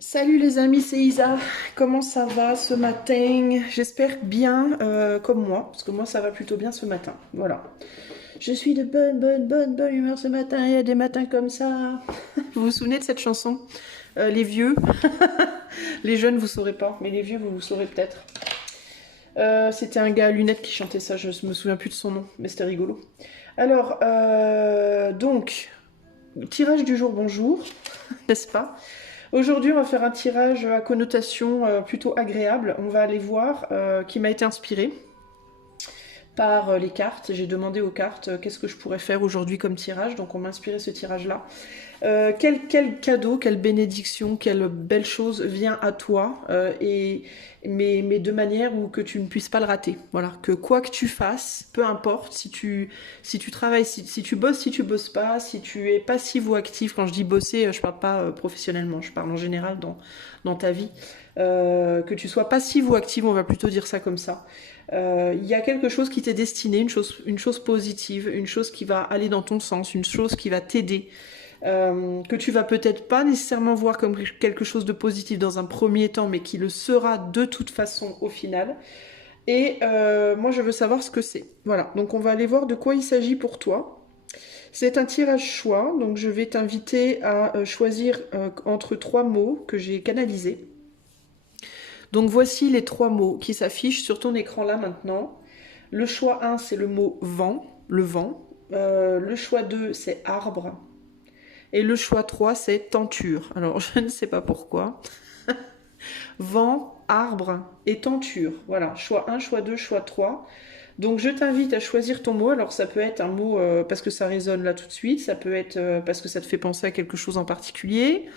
Salut les amis, c'est Isa. Comment ça va ce matin? J'espère bien comme moi, parce que moi ça va plutôt bien ce matin. Voilà. Je suis de bonne humeur ce matin. Il y a des matins comme ça. Vous vous souvenez de cette chanson? Les vieux, les jeunes vous saurez pas, mais les vieux vous saurez peut-être. C'était un gars à lunettes qui chantait ça. Je me souviens plus de son nom, mais c'était rigolo. Alors, donc, tirage du jour, bonjour, n'est-ce pas? Aujourd'hui, on va faire un tirage à connotation plutôt agréable. On va aller voir qui m'a été inspiré par les cartes. J'ai demandé aux cartes qu'est-ce que je pourrais faire aujourd'hui comme tirage. Donc, on m'a inspiré ce tirage-là. Quel cadeau, quelle bénédiction, quelle belle chose vient à toi mais de manière où que tu ne puisses pas le rater. Voilà, que quoi que tu fasses, peu importe, si tu travailles, si tu bosses, si tu bosses pas, si tu es passif ou actif, quand je dis bosser, je parle pas professionnellement, je parle en général dans ta vie. Que tu sois passive ou active, on va plutôt dire ça comme ça. Il y a quelque chose qui t'est destiné, une chose positive, une chose qui va aller dans ton sens, une chose qui va t'aider. Que tu vas peut-être pas nécessairement voir comme quelque chose de positif dans un premier temps, mais qui le sera de toute façon au final. Et moi, je veux savoir ce que c'est. Voilà, donc on va aller voir de quoi il s'agit pour toi. C'est un tirage choix, donc je vais t'inviter à choisir entre trois mots que j'ai canalisés. Donc voici les trois mots qui s'affichent sur ton écran là maintenant. Le choix 1, c'est le mot vent, le vent. Le choix 2, c'est arbre. Et le choix 3, c'est tenture. Alors, je ne sais pas pourquoi. Vent, arbre et tenture. Voilà, choix 1, choix 2, choix 3. Donc, je t'invite à choisir ton mot. Alors, ça peut être un mot parce que ça résonne là tout de suite. Ça peut être parce que ça te fait penser à quelque chose en particulier.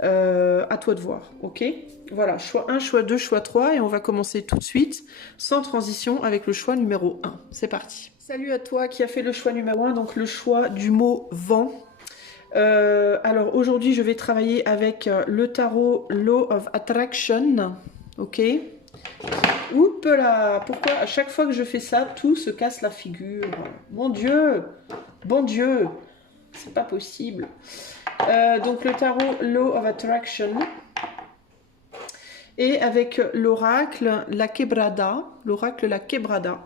À toi de voir, ok? Voilà, choix 1, choix 2, choix 3. Et on va commencer tout de suite, sans transition, avec le choix numéro 1. C'est parti. Salut à toi qui a fait le choix numéro 1, donc le choix du mot vent. Alors aujourd'hui, je vais travailler avec le tarot Law of Attraction. Ok. Oups là. Pourquoi à chaque fois que je fais ça, tout se casse la figure? Mon Dieu. Bon Dieu. C'est pas possible. Donc le tarot Law of Attraction. Et avec l'oracle La Quebrada. L'oracle La Quebrada.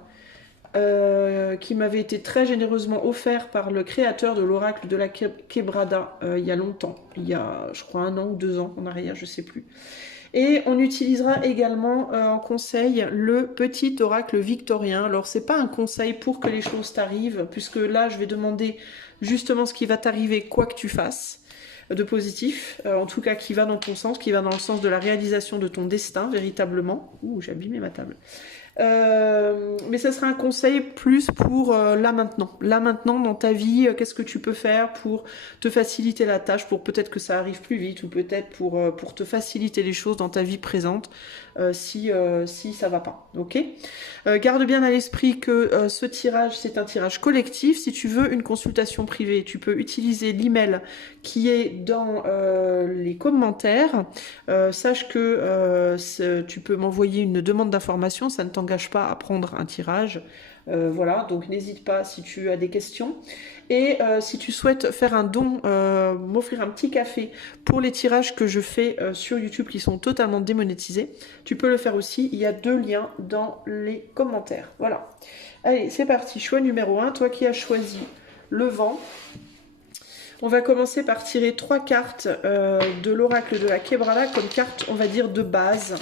Qui m'avait été très généreusement offert par le créateur de l'oracle de la Quebrada il y a longtemps, il y a je crois 1 an ou 2 ans en arrière, je sais plus. Et on utilisera également en conseil le petit oracle victorien. Alors c'est pas un conseil pour que les choses t'arrivent, puisque là je vais demander justement ce qui va t'arriver quoi que tu fasses de positif, en tout cas qui va dans ton sens, qui va dans le sens de la réalisation de ton destin véritablement. Ouh, j'ai abîmé ma table. Mais ça sera un conseil plus pour là maintenant. Là maintenant dans ta vie, qu'est-ce que tu peux faire pour te faciliter la tâche, pour peut-être que ça arrive plus vite ou peut-être pour te faciliter les choses dans ta vie présente si ça va pas. Ok. Garde bien à l'esprit que ce tirage c'est un tirage collectif. Si tu veux une consultation privée, tu peux utiliser l'email qui est dans les commentaires. Sache que tu peux m'envoyer une demande d'information, ça ne t'engage pas à prendre un tirage. Voilà, donc n'hésite pas si tu as des questions. Et si tu souhaites faire un don, m'offrir un petit café pour les tirages que je fais sur YouTube qui sont totalement démonétisés, tu peux le faire aussi. Il y a 2 liens dans les commentaires. Voilà. Allez, c'est parti. Choix numéro 1, toi qui as choisi le vent. On va commencer par tirer 3 cartes de l'oracle de la Quebrada comme carte, on va dire, de base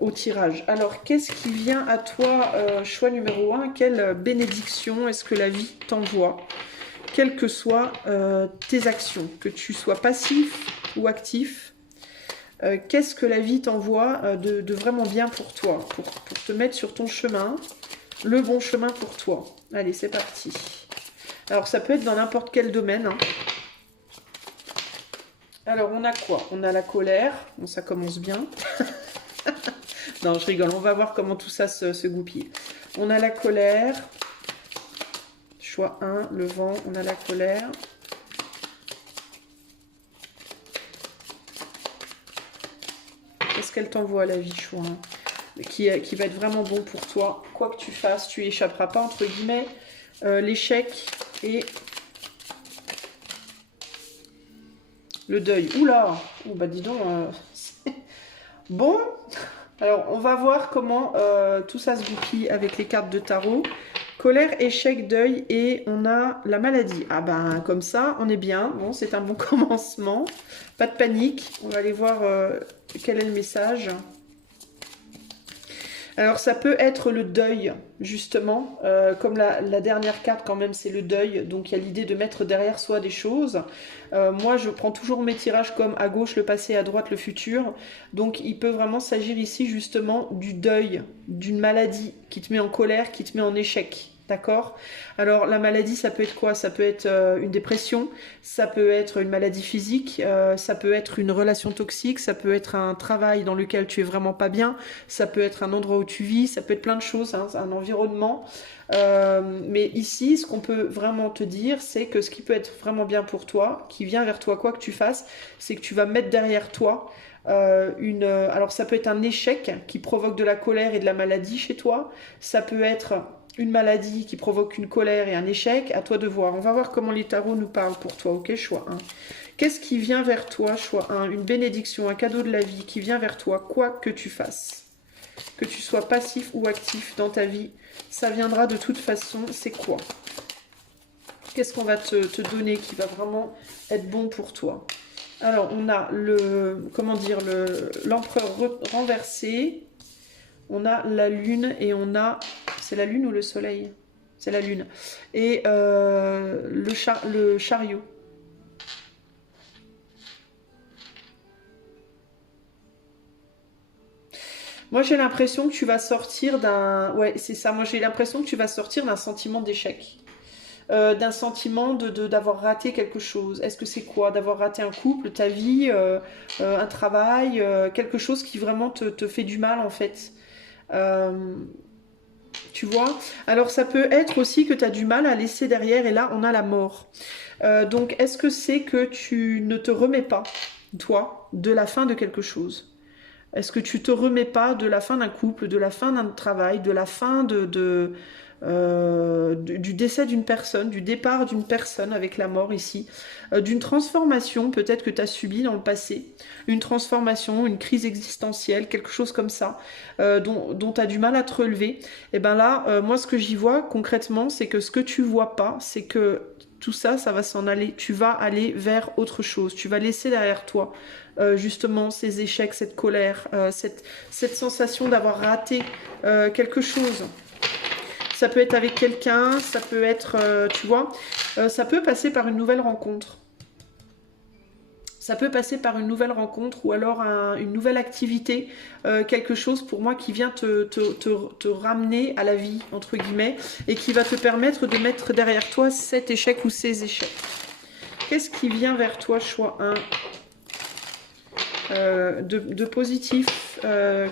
au tirage. Alors, qu'est-ce qui vient à toi, choix numéro 1? Quelle bénédiction est-ce que la vie t'envoie? Quelles que soient tes actions, que tu sois passif ou actif, qu'est-ce que la vie t'envoie de vraiment bien pour toi, pour te mettre sur ton chemin, le bon chemin pour toi. Allez, c'est parti. Alors, ça peut être dans n'importe quel domaine. Hein. Alors, on a quoi? On a la colère. Bon, ça commence bien. Non, je rigole. On va voir comment tout ça se goupille. On a la colère. Choix 1, le vent. On a la colère. Qu'est-ce qu'elle t'envoie, la vie, choix 1 qui va être vraiment bon pour toi. Quoi que tu fasses, tu échapperas pas, entre guillemets. L'échec et Le deuil. Oula. Oh, bah dis donc. Bon. Alors, on va voir comment tout ça se goupille avec les cartes de tarot. Colère, échec, deuil et on a la maladie. Ah ben, comme ça, on est bien. Bon, c'est un bon commencement. Pas de panique. On va aller voir quel est le message. Alors, ça peut être le deuil, justement. Comme la dernière carte, quand même, c'est le deuil. Donc, il y a l'idée de mettre derrière soi des choses. Moi, je prends toujours mes tirages comme à gauche, le passé, à droite, le futur. Donc, il peut vraiment s'agir ici, justement, du deuil, d'une maladie qui te met en colère, qui te met en échec. D'accord? Alors, la maladie, ça peut être quoi? Ça peut être une dépression, ça peut être une maladie physique, ça peut être une relation toxique, ça peut être un travail dans lequel tu es vraiment pas bien, ça peut être un endroit où tu vis, ça peut être plein de choses, hein, un environnement. Mais ici, ce qu'on peut vraiment te dire, c'est que ce qui peut être vraiment bien pour toi, qui vient vers toi, quoi que tu fasses, c'est que tu vas mettre derrière toi alors ça peut être un échec qui provoque de la colère et de la maladie chez toi, ça peut être une maladie qui provoque une colère et un échec, à toi de voir. On va voir comment les tarots nous parlent pour toi, ok? Choix 1. Qu'est-ce qui vient vers toi? Choix 1. Une bénédiction, un cadeau de la vie qui vient vers toi, quoi que tu fasses. Que tu sois passif ou actif dans ta vie, ça viendra de toute façon. C'est quoi? Qu'est-ce qu'on va te donner qui va vraiment être bon pour toi? Alors, on a l'empereur renversé, on a la lune et on a... C'est la lune ou le soleil? C'est la lune. Et le chariot. Moi, j'ai l'impression que tu vas sortir d'un... Ouais, c'est ça. Moi, j'ai l'impression que tu vas sortir d'un sentiment d'échec. D'un sentiment d'avoir raté quelque chose. Est-ce que c'est quoi? D'avoir raté un couple, ta vie, un travail, quelque chose qui vraiment te fait du mal, en fait. Tu vois? Alors, ça peut être aussi que tu as du mal à laisser derrière, et là, on a la mort. Donc, est-ce que c'est que tu ne te remets pas, toi, de la fin de quelque chose? Est-ce que tu te remets pas de la fin d'un couple, de la fin d'un travail, de la fin du décès d'une personne, du départ d'une personne avec la mort ici, d'une transformation peut-être que tu as subi dans le passé, une transformation, une crise existentielle, quelque chose comme ça, dont tu as du mal à te relever? Et bien là, moi ce que j'y vois concrètement, c'est que ce que tu vois pas, c'est que tout ça, ça va s'en aller, tu vas aller vers autre chose, tu vas laisser derrière toi justement ces échecs, cette colère, cette sensation d'avoir raté quelque chose. Ça peut être avec quelqu'un, ça peut être, tu vois, ça peut passer par une nouvelle rencontre. Ça peut passer par une nouvelle rencontre ou alors une nouvelle activité, quelque chose pour moi qui vient te ramener à la vie, entre guillemets, et qui va te permettre de mettre derrière toi cet échec ou ces échecs. Qu'est-ce qui vient vers toi, choix 1 de positif,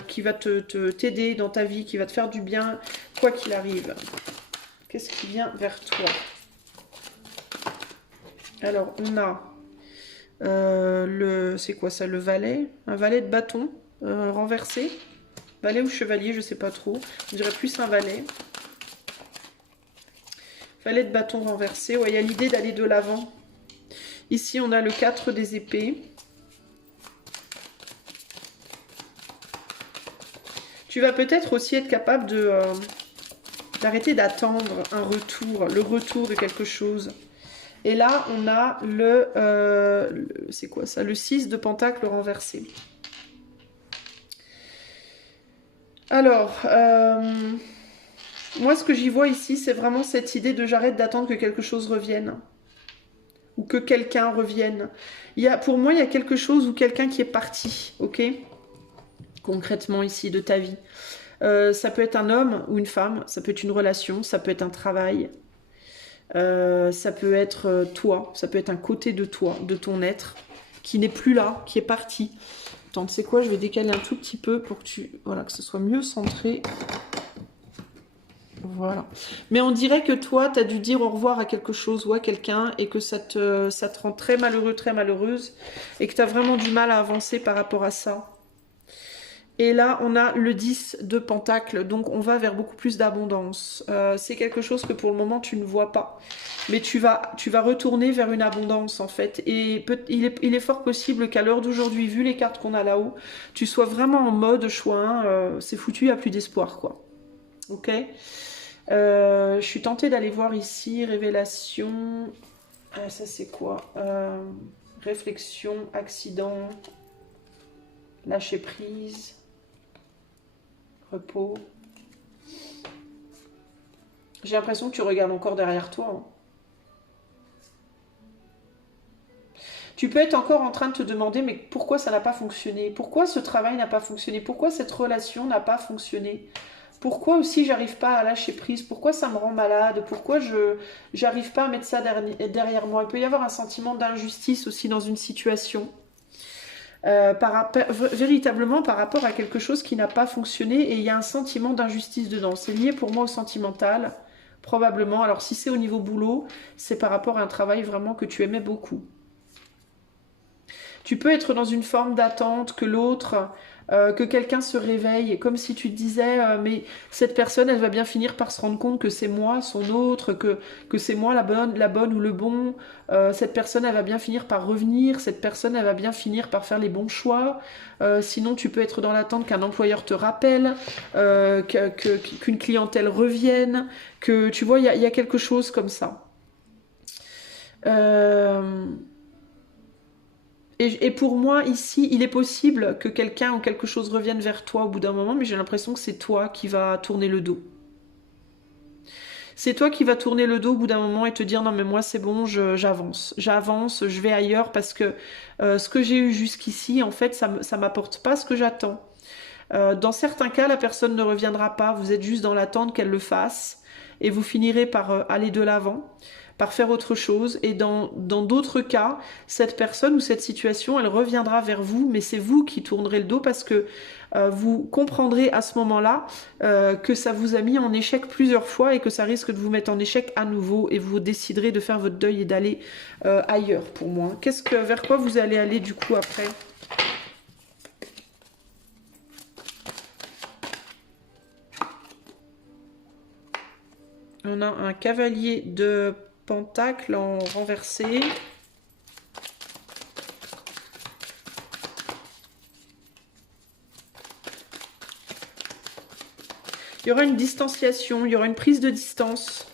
qui va t'aider dans ta vie, qui va te faire du bien, quoi qu'il arrive. Qu'est-ce qui vient vers toi? Alors, on a c'est quoi ça, le valet? Un valet de bâton renversé. Valet ou chevalier, je sais pas trop. On dirait plus un valet. Valet de bâton renversé. Ouais, il y a l'idée d'aller de l'avant. Ici, on a le 4 des épées. Tu vas peut-être aussi être capable d'arrêter d'attendre un retour, le retour de quelque chose. Et là, on a c'est quoi ça? Le 6 de pentacle renversé. Alors, moi, ce que j'y vois ici, c'est vraiment cette idée de j'arrête d'attendre que quelque chose revienne. Ou que quelqu'un revienne. Pour moi, il y a quelque chose ou quelqu'un qui est parti, ok? Concrètement ici, de ta vie. Ça peut être un homme ou une femme, ça peut être une relation, ça peut être un travail, ça peut être toi, ça peut être un côté de toi, de ton être, qui n'est plus là, qui est parti. Attends, tu sais quoi, je vais décaler un tout petit peu pour que que ce soit mieux centré. Voilà. Mais on dirait que toi, tu as dû dire au revoir à quelque chose ou à quelqu'un et que ça te rend très malheureux, très malheureuse et que tu as vraiment du mal à avancer par rapport à ça. Et là, on a le 10 de Pentacle, donc on va vers beaucoup plus d'abondance. C'est quelque chose que pour le moment, tu ne vois pas. Mais tu vas retourner vers une abondance, en fait. Et il est fort possible qu'à l'heure d'aujourd'hui, vu les cartes qu'on a là-haut, tu sois vraiment en mode choix 1, c'est foutu, il n'y a plus d'espoir, quoi. Ok. Je suis tentée d'aller voir ici, révélation. Ah, ça, c'est quoi? Réflexion, accident, lâcher prise. Repos. J'ai l'impression que tu regardes encore derrière toi. Hein. Tu peux être encore en train de te demander, mais pourquoi ça n'a pas fonctionné? Pourquoi ce travail n'a pas fonctionné? Pourquoi cette relation n'a pas fonctionné? Pourquoi aussi j'arrive pas à lâcher prise? Pourquoi ça me rend malade? Pourquoi je j'arrive pas à mettre ça derrière moi? Il peut y avoir un sentiment d'injustice aussi dans une situation. Véritablement par rapport à quelque chose qui n'a pas fonctionné et il y a un sentiment d'injustice dedans. C'est lié pour moi au sentimental, probablement. Alors si c'est au niveau boulot, c'est par rapport à un travail vraiment que tu aimais beaucoup. Tu peux être dans une forme d'attente que l'autre, que quelqu'un se réveille, comme si tu te disais, mais cette personne, elle va bien finir par se rendre compte que c'est moi, son autre, que c'est moi la bonne ou le bon. Cette personne, elle va bien finir par revenir, cette personne, elle va bien finir par faire les bons choix. Sinon, tu peux être dans l'attente qu'un employeur te rappelle, qu'une clientèle revienne, que tu vois, il y a quelque chose comme ça. Et pour moi, ici, il est possible que quelqu'un ou quelque chose revienne vers toi au bout d'un moment, mais j'ai l'impression que c'est toi qui vas tourner le dos. C'est toi qui vas tourner le dos au bout d'un moment et te dire non mais moi c'est bon, j'avance, je vais ailleurs parce que ce que j'ai eu jusqu'ici, en fait, ça m'apporte pas ce que j'attends. Dans certains cas, la personne ne reviendra pas, vous êtes juste dans l'attente qu'elle le fasse et vous finirez par aller de l'avant, par faire autre chose. Et dans d'autres cas, cette personne ou cette situation, elle reviendra vers vous, mais c'est vous qui tournerez le dos parce que vous comprendrez à ce moment-là que ça vous a mis en échec plusieurs fois et que ça risque de vous mettre en échec à nouveau et vous déciderez de faire votre deuil et d'aller ailleurs pour moi. Vers quoi vous allez aller du coup après ? On a un cavalier de pentacle en renversé. Il y aura une distanciation, il y aura une prise de distance.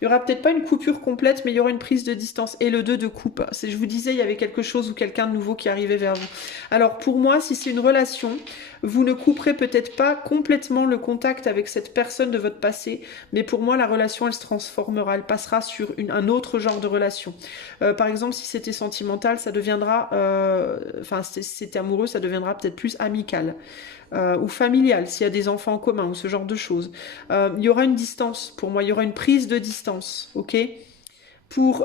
Il n'y aura peut-être pas une coupure complète, mais il y aura une prise de distance. Et le 2 de coupe. Je vous disais, il y avait quelque chose ou quelqu'un de nouveau qui arrivait vers vous. Alors pour moi, si c'est une relation, vous ne couperez peut-être pas complètement le contact avec cette personne de votre passé, mais pour moi, la relation, elle se transformera. Elle passera sur un autre genre de relation. Par exemple, si c'était sentimental, ça deviendra... si c'était amoureux, ça deviendra peut-être plus amical. Ou familial, s'il y a des enfants en commun, ou ce genre de choses. Il y aura une distance, pour moi, il y aura une prise de distance, ok ? Pour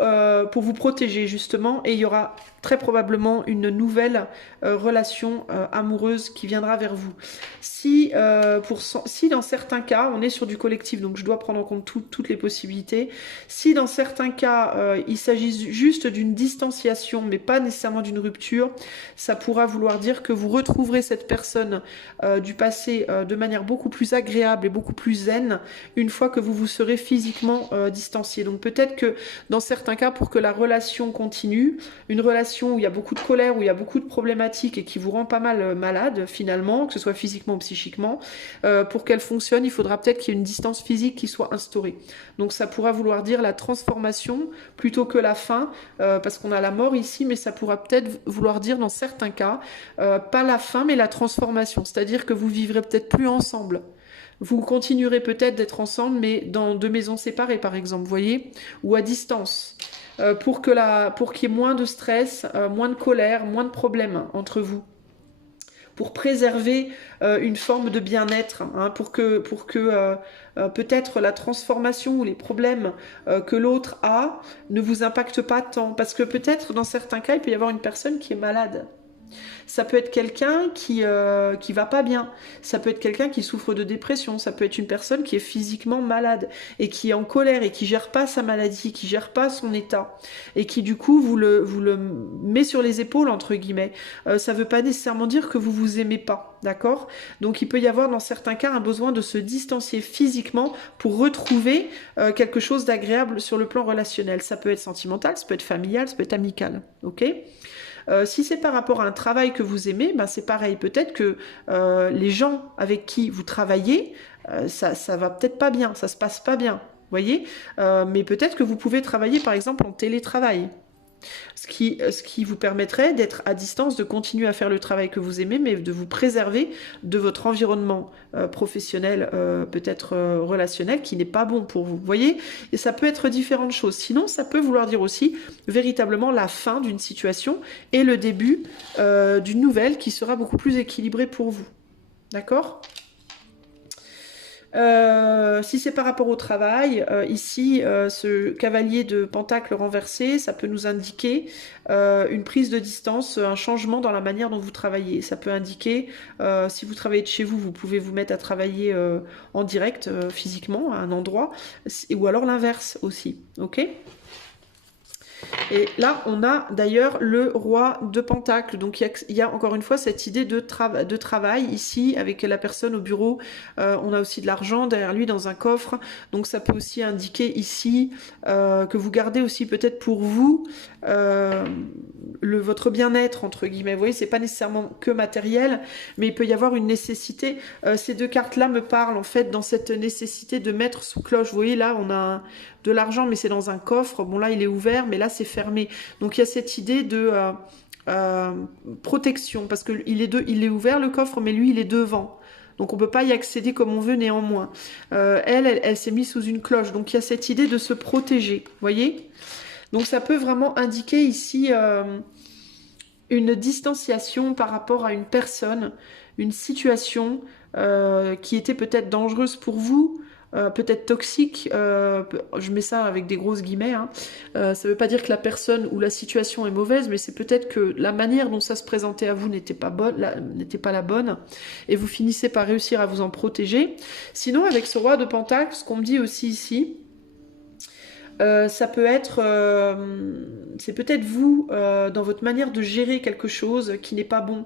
vous protéger, justement, et il y aura très probablement une nouvelle relation amoureuse qui viendra vers vous. Si dans certains cas, on est sur du collectif, donc je dois prendre en compte toutes les possibilités, si dans certains cas, il s'agit juste d'une distanciation, mais pas nécessairement d'une rupture, ça pourra vouloir dire que vous retrouverez cette personne du passé de manière beaucoup plus agréable et beaucoup plus zen, une fois que vous vous serez physiquement distancié. Donc peut-être que dans certains cas, pour que la relation continue, une relation où il y a beaucoup de colère, où il y a beaucoup de problématiques et qui vous rend pas mal malade finalement, que ce soit physiquement ou psychiquement, pour qu'elle fonctionne, il faudra peut-être qu'il y ait une distance physique qui soit instaurée. Donc ça pourra vouloir dire la transformation plutôt que la fin, parce qu'on a la mort ici, mais ça pourra peut-être vouloir dire dans certains cas, pas la fin, mais la transformation. C'est-à-dire que vous vivrez peut-être plus ensemble. Vous continuerez peut-être d'être ensemble, mais dans 2 maisons séparées, par exemple, vous voyez, ou à distance, pour qu'il y ait moins de stress, moins de colère, moins de problèmes entre vous, pour préserver une forme de bien-être, hein, pour que peut-être la transformation ou les problèmes que l'autre a ne vous impactent pas tant, parce que peut-être dans certains cas, il peut y avoir une personne qui est malade. Ça peut être quelqu'un qui va pas bien. Ça peut être quelqu'un qui souffre de dépression. Ça peut être une personne qui est physiquement malade et qui est en colère et qui gère pas sa maladie, qui gère pas son état et qui du coup vous le met sur les épaules entre guillemets. Ça veut pas nécessairement dire que vous vous aimez pas, d'accord? Donc il peut y avoir dans certains cas un besoin de se distancier physiquement pour retrouver quelque chose d'agréable sur le plan relationnel. Ça peut être sentimental, ça peut être familial, ça peut être amical, ok? Si c'est par rapport à un travail que vous aimez, ben c'est pareil. Peut-être que les gens avec qui vous travaillez, ça va peut-être pas bien, ça se passe pas bien, vous voyez. Mais peut-être que vous pouvez travailler par exemple en télétravail. Ce qui vous permettrait d'être à distance, de continuer à faire le travail que vous aimez, mais de vous préserver de votre environnement professionnel, peut-être relationnel, qui n'est pas bon pour vous. Vous voyez? Et ça peut être différentes choses. Sinon, ça peut vouloir dire aussi véritablement la fin d'une situation et le début d'une nouvelle qui sera beaucoup plus équilibrée pour vous. D'accord ? Si c'est par rapport au travail, ici, ce cavalier de pentacle renversé, ça peut nous indiquer une prise de distance, un changement dans la manière dont vous travaillez. Ça peut indiquer, si vous travaillez de chez vous, vous pouvez vous mettre à travailler en direct, physiquement, à un endroit, ou alors l'inverse aussi, ok ? Et là, on a d'ailleurs le roi de Pentacle. Donc, il y a encore une fois cette idée de travail ici, avec la personne au bureau. On a aussi de l'argent derrière lui dans un coffre. Donc, ça peut aussi indiquer ici que vous gardez aussi peut-être pour vous votre bien-être, entre guillemets. Vous voyez, c'est pas nécessairement que matériel, mais il peut y avoir une nécessité. Ces deux cartes-là me parlent, en fait, dans cette nécessité de mettre sous cloche. Vous voyez, là, on a de l'argent, mais c'est dans un coffre. Bon, là, il est ouvert, mais là, c'est fermé. Donc, il y a cette idée de protection, parce qu'il il est ouvert, le coffre, mais lui, il est devant. Donc, on ne peut pas y accéder comme on veut néanmoins. Elle s'est mise sous une cloche. Donc, il y a cette idée de se protéger. Vous voyez ? Donc, ça peut vraiment indiquer ici une distanciation par rapport à une personne, une situation qui était peut-être dangereuse pour vous, peut-être toxique, je mets ça avec des grosses guillemets, hein. Ça ne veut pas dire que la personne ou la situation est mauvaise, mais c'est peut-être que la manière dont ça se présentait à vous n'était pas la bonne, et vous finissez par réussir à vous en protéger. Sinon, avec ce roi de Pentacle, ce qu'on me dit aussi ici, ça peut être, c'est peut-être vous, dans votre manière de gérer quelque chose qui n'est pas bon.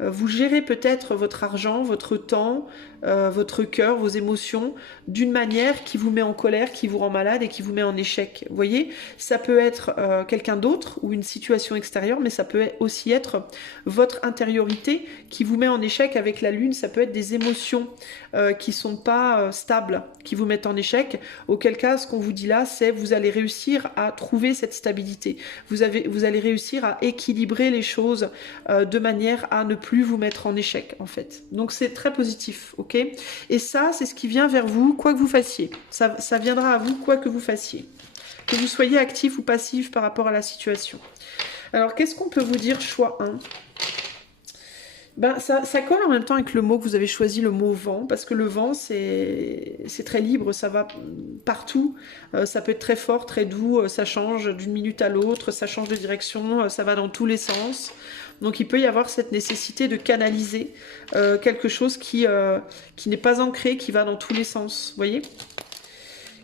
Vous gérez peut-être votre argent, votre temps, votre cœur, vos émotions d'une manière qui vous met en colère, qui vous rend malade et qui vous met en échec. Vous voyez, ça peut être quelqu'un d'autre ou une situation extérieure, mais ça peut aussi être votre intériorité qui vous met en échec avec la lune. Ça peut être des émotions qui sont pas stables, qui vous mettent en échec. Auquel cas, ce qu'on vous dit là, c'est vous allez réussir à trouver cette stabilité. Vous allez réussir à équilibrer les choses de manière à ne plus vous mettre en échec, en fait. Donc, c'est très positif, ok ? Et ça, c'est ce qui vient vers vous, quoi que vous fassiez. Ça viendra à vous, quoi que vous fassiez. Que vous soyez actif ou passif par rapport à la situation. Alors, qu'est-ce qu'on peut vous dire, choix 1 ? Ben, ça colle en même temps avec le mot que vous avez choisi, le mot vent, parce que le vent, c'est très libre, ça va partout, ça peut être très fort, très doux, ça change d'une minute à l'autre, ça change de direction, ça va dans tous les sens. Donc il peut y avoir cette nécessité de canaliser quelque chose qui n'est pas ancré, qui va dans tous les sens, vous voyez ?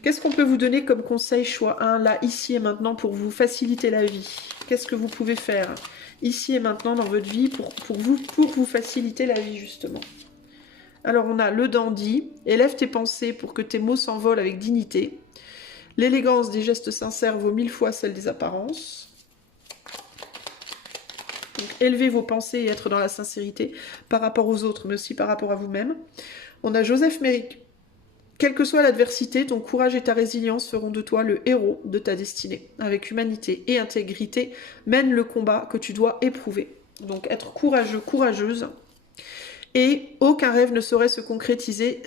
Qu'est-ce qu'on peut vous donner comme conseil, choix 1, là, ici et maintenant, pour vous faciliter la vie ? Qu'est-ce que vous pouvez faire ici et maintenant dans votre vie pour vous faciliter la vie, justement? Alors, on a le dandy. Élève tes pensées pour que tes mots s'envolent avec dignité. L'élégance des gestes sincères vaut 1000 fois celle des apparences. Donc, élevez vos pensées et être dans la sincérité par rapport aux autres, mais aussi par rapport à vous-même. On a Joseph Merrick. Quelle que soit l'adversité, ton courage et ta résilience feront de toi le héros de ta destinée. Avec humanité et intégrité, mène le combat que tu dois éprouver. Donc être courageux, courageuse. Et aucun rêve ne saurait se concrétiser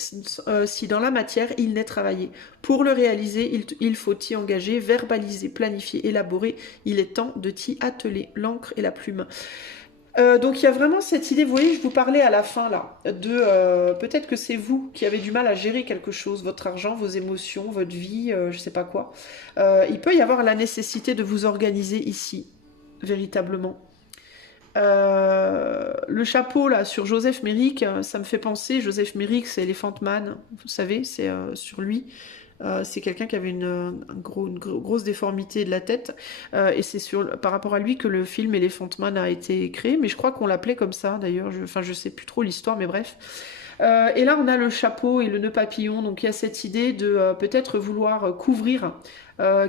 si dans la matière il n'est travaillé. Pour le réaliser, il faut t'y engager, verbaliser, planifier, élaborer. Il est temps de t'y atteler, l'encre et la plume. Donc il y a vraiment cette idée, vous voyez, je vous parlais à la fin là, de peut-être que c'est vous qui avez du mal à gérer quelque chose, votre argent, vos émotions, votre vie, je sais pas quoi. Il peut y avoir la nécessité de vous organiser ici, véritablement. Le chapeau là sur Joseph Merrick, ça me fait penser, Joseph Merrick c'est Elephant Man, vous savez, c'est sur lui. C'est quelqu'un qui avait une grosse déformité de la tête et c'est par rapport à lui que le film Elephant Man a été créé, mais je crois qu'on l'appelait comme ça d'ailleurs, enfin je sais plus trop l'histoire, mais bref. Et là on a le chapeau et le nœud papillon, donc il y a cette idée de peut-être vouloir couvrir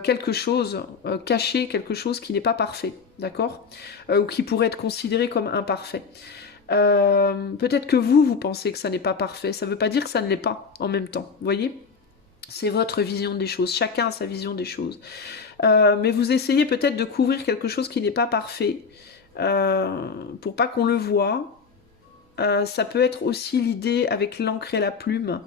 quelque chose, cacher quelque chose qui n'est pas parfait, d'accord, ou qui pourrait être considéré comme imparfait. Peut-être que vous pensez que ça n'est pas parfait, ça ne veut pas dire que ça ne l'est pas en même temps, vous voyez. C'est votre vision des choses, chacun a sa vision des choses. Mais vous essayez peut-être de couvrir quelque chose qui n'est pas parfait, pour pas qu'on le voie. Ça peut être aussi l'idée avec l'encre et la plume,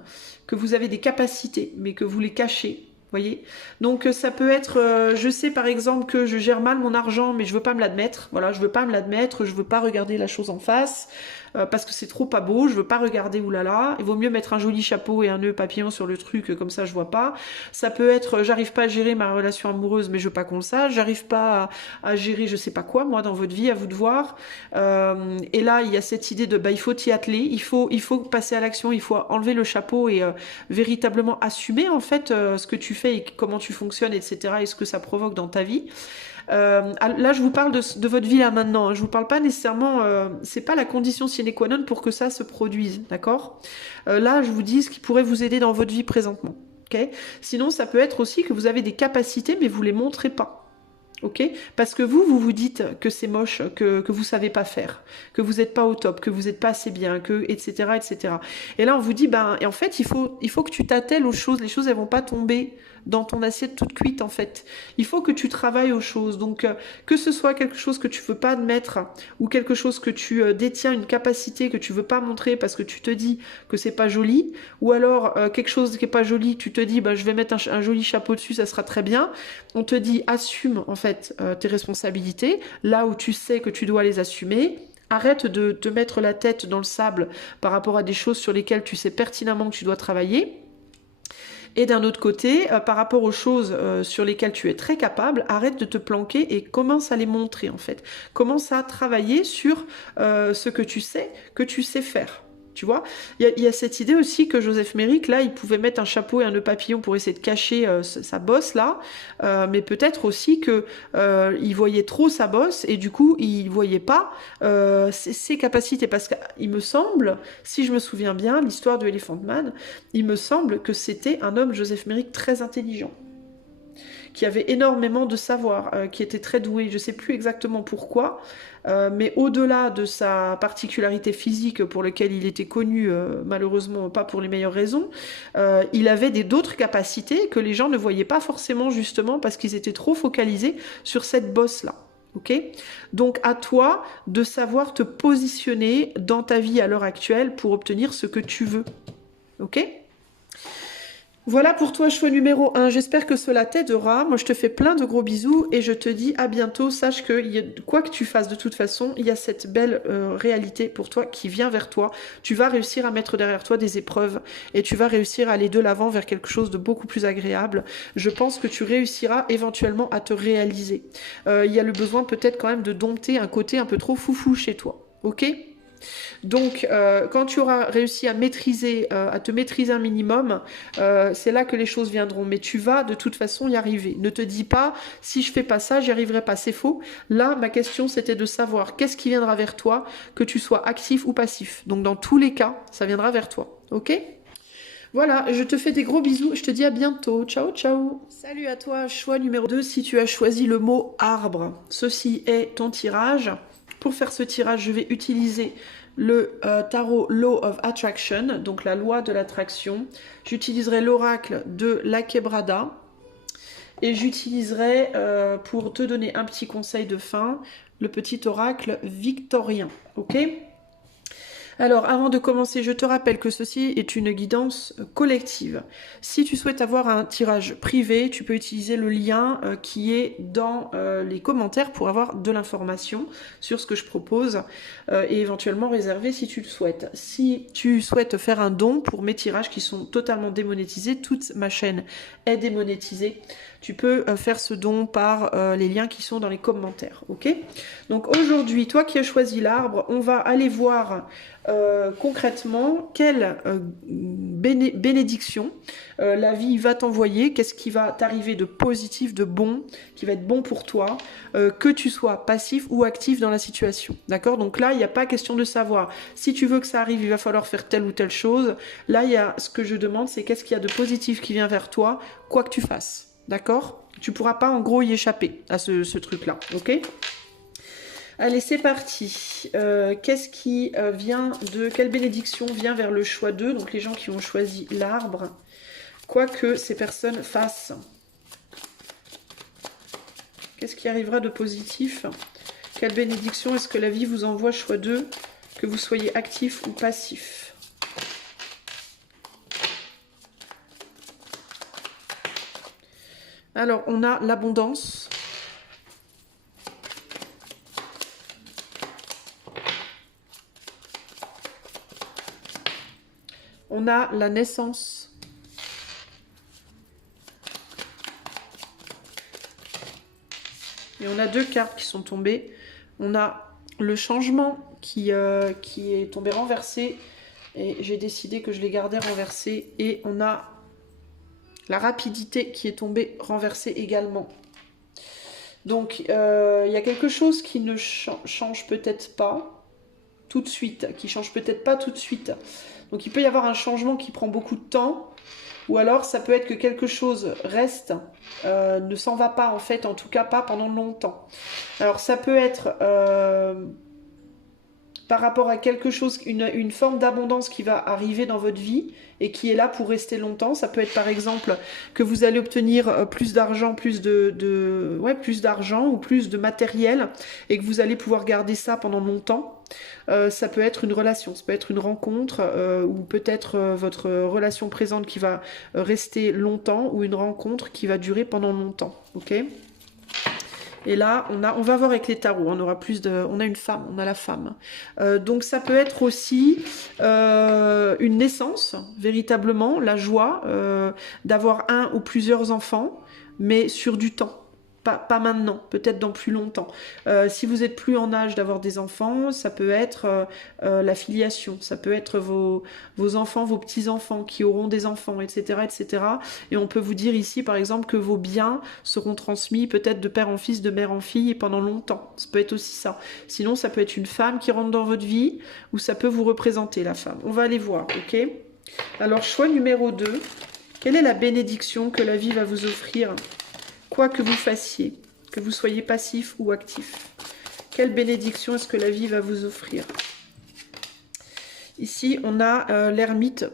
que vous avez des capacités, mais que vous les cachez. Voyez. Donc ça peut être, je sais par exemple que je gère mal mon argent, mais je veux pas me l'admettre. Voilà, je veux pas me l'admettre, je veux pas regarder la chose en face. Parce que c'est trop pas beau, je veux pas regarder oulala, il vaut mieux mettre un joli chapeau et un nœud papillon sur le truc, comme ça je vois pas. Ça peut être, j'arrive pas à gérer ma relation amoureuse, mais je veux pas qu'on le sache, j'arrive pas à gérer je sais pas quoi, moi, dans votre vie, à vous de voir. Et là, il y a cette idée de, il faut t'y atteler, il faut passer à l'action, il faut enlever le chapeau et véritablement assumer, en fait, ce que tu fais et comment tu fonctionnes, etc., et ce que ça provoque dans ta vie. Là, je vous parle de votre vie là maintenant. Hein. Je vous parle pas nécessairement. C'est pas la condition sine qua non pour que ça se produise, d'accord. Là, je vous dis ce qui pourrait vous aider dans votre vie présentement. Ok. Sinon, ça peut être aussi que vous avez des capacités, mais vous les montrez pas. Ok, parce que vous dites que c'est moche, que vous savez pas faire, que vous n'êtes pas au top, que vous n'êtes pas assez bien, que etc etc. Et là on vous dit et en fait il faut que tu t'attelles aux choses, les choses elles vont pas tomber dans ton assiette toute cuite en fait. Il faut que tu travailles aux choses. Donc que ce soit quelque chose que tu veux pas admettre ou quelque chose que tu détiens une capacité que tu veux pas montrer parce que tu te dis que c'est pas joli, ou alors quelque chose qui est pas joli, tu te dis je vais mettre un joli chapeau dessus, ça sera très bien. On te dit assume en fait tes responsabilités, là où tu sais que tu dois les assumer. Arrête de te mettre la tête dans le sable par rapport à des choses sur lesquelles tu sais pertinemment que tu dois travailler. Et d'un autre côté, par rapport aux choses sur lesquelles tu es très capable, arrête de te planquer et commence à les montrer en fait. Commence à travailler sur ce que tu sais faire. Tu vois, il y a cette idée aussi que Joseph Merrick, là, il pouvait mettre un chapeau et un nœud papillon pour essayer de cacher sa bosse, là, mais peut-être aussi que il voyait trop sa bosse et du coup, il voyait pas ses capacités. Parce qu'il me semble, si je me souviens bien, l'histoire de Elephant Man, il me semble que c'était un homme, Joseph Merrick, très intelligent, qui avait énormément de savoir, qui était très doué, je ne sais plus exactement pourquoi, mais au-delà de sa particularité physique pour laquelle il était connu, malheureusement pas pour les meilleures raisons, il avait d'autres capacités que les gens ne voyaient pas forcément justement parce qu'ils étaient trop focalisés sur cette bosse-là. Ok ? Donc à toi de savoir te positionner dans ta vie à l'heure actuelle pour obtenir ce que tu veux. Ok ? Voilà pour toi, choix numéro 1. J'espère que cela t'aidera. Moi, je te fais plein de gros bisous et je te dis à bientôt. Sache que quoi que tu fasses, de toute façon, il y a cette belle réalité pour toi qui vient vers toi. Tu vas réussir à mettre derrière toi des épreuves et tu vas réussir à aller de l'avant vers quelque chose de beaucoup plus agréable. Je pense que tu réussiras éventuellement à te réaliser. Il y a le besoin peut-être quand même de dompter un côté un peu trop foufou chez toi. Ok ? Donc, quand tu auras réussi à te maîtriser un minimum, c'est là que les choses viendront. Mais tu vas de toute façon y arriver. Ne te dis pas, si je fais pas ça, j'y arriverai pas. C'est faux. Là, ma question, c'était de savoir qu'est-ce qui viendra vers toi, que tu sois actif ou passif. Donc, dans tous les cas, ça viendra vers toi. Ok ? Voilà, je te fais des gros bisous. Je te dis à bientôt. Ciao, ciao. Salut à toi, choix numéro 2. Si tu as choisi le mot arbre, ceci est ton tirage. Pour faire ce tirage, je vais utiliser le tarot Law of Attraction, donc la loi de l'attraction. J'utiliserai l'oracle de la Quebrada et j'utiliserai, pour te donner un petit conseil de fin, le petit oracle victorien. Ok ? Alors, avant de commencer, je te rappelle que ceci est une guidance collective. Si tu souhaites avoir un tirage privé, tu peux utiliser le lien qui est dans les commentaires pour avoir de l'information sur ce que je propose et éventuellement réserver si tu le souhaites. Si tu souhaites faire un don pour mes tirages qui sont totalement démonétisés, toute ma chaîne est démonétisée. tu peux faire ce don par les liens qui sont dans les commentaires, ok? Donc aujourd'hui, toi qui as choisi l'arbre, on va aller voir concrètement quelle bénédiction la vie va t'envoyer, qu'est-ce qui va t'arriver de positif, de bon, qui va être bon pour toi, que tu sois passif ou actif dans la situation, d'accord? Donc là, il n'y a pas question de savoir si tu veux que ça arrive, il va falloir faire telle ou telle chose. Là, il y a ce que je demande, c'est qu'est-ce qu'il y a de positif qui vient vers toi, quoi que tu fasses, d'accord? Tu pourras pas en gros y échapper à ce truc-là, ok? Allez, c'est parti. Qu'est-ce qui vient de... Quelle bénédiction vient vers le choix 2? Donc les gens qui ont choisi l'arbre, quoi que ces personnes fassent. Qu'est-ce qui arrivera de positif? Quelle bénédiction est-ce que la vie vous envoie, choix 2, que vous soyez actif ou passif? Alors, on a l'abondance. On a la naissance. Et on a deux cartes qui sont tombées. On a le changement qui est tombé renversé. Et j'ai décidé que je les gardais renversés. Et on a la rapidité qui est tombée renversée également. Donc, il y a quelque chose qui ne change peut-être pas tout de suite. Qui change peut-être pas tout de suite. Donc, il peut y avoir un changement qui prend beaucoup de temps. Ou alors, ça peut être que quelque chose reste, ne s'en va pas, en fait, en tout cas pas pendant longtemps. Alors, ça peut être par rapport à quelque chose, une forme d'abondance qui va arriver dans votre vie et qui est là pour rester longtemps. Ça peut être, par exemple, que vous allez obtenir plus d'argent, plus d'argent ou plus de matériel et que vous allez pouvoir garder ça pendant longtemps. Ça peut être une relation, ça peut être une rencontre ou peut-être votre relation présente qui va rester longtemps ou une rencontre qui va durer pendant longtemps, ok? Et là, on va voir avec les tarots, on aura on a une femme, on a la femme. Donc ça peut être aussi une naissance, véritablement, la joie d'avoir un ou plusieurs enfants, mais sur du temps. Pas maintenant, peut-être dans plus longtemps. Si vous êtes plus en âge d'avoir des enfants, ça peut être la filiation, ça peut être vos enfants, vos petits-enfants qui auront des enfants, etc., etc. Et on peut vous dire ici, par exemple, que vos biens seront transmis peut-être de père en fils, de mère en fille pendant longtemps. Ça peut être aussi ça. Sinon, ça peut être une femme qui rentre dans votre vie ou ça peut vous représenter, la femme. On va aller voir, ok? Alors, choix numéro 2. Quelle est la bénédiction que la vie va vous offrir ? Quoi que vous fassiez, que vous soyez passif ou actif. Quelle bénédiction est-ce que la vie va vous offrir? Ici, on a l'ermite,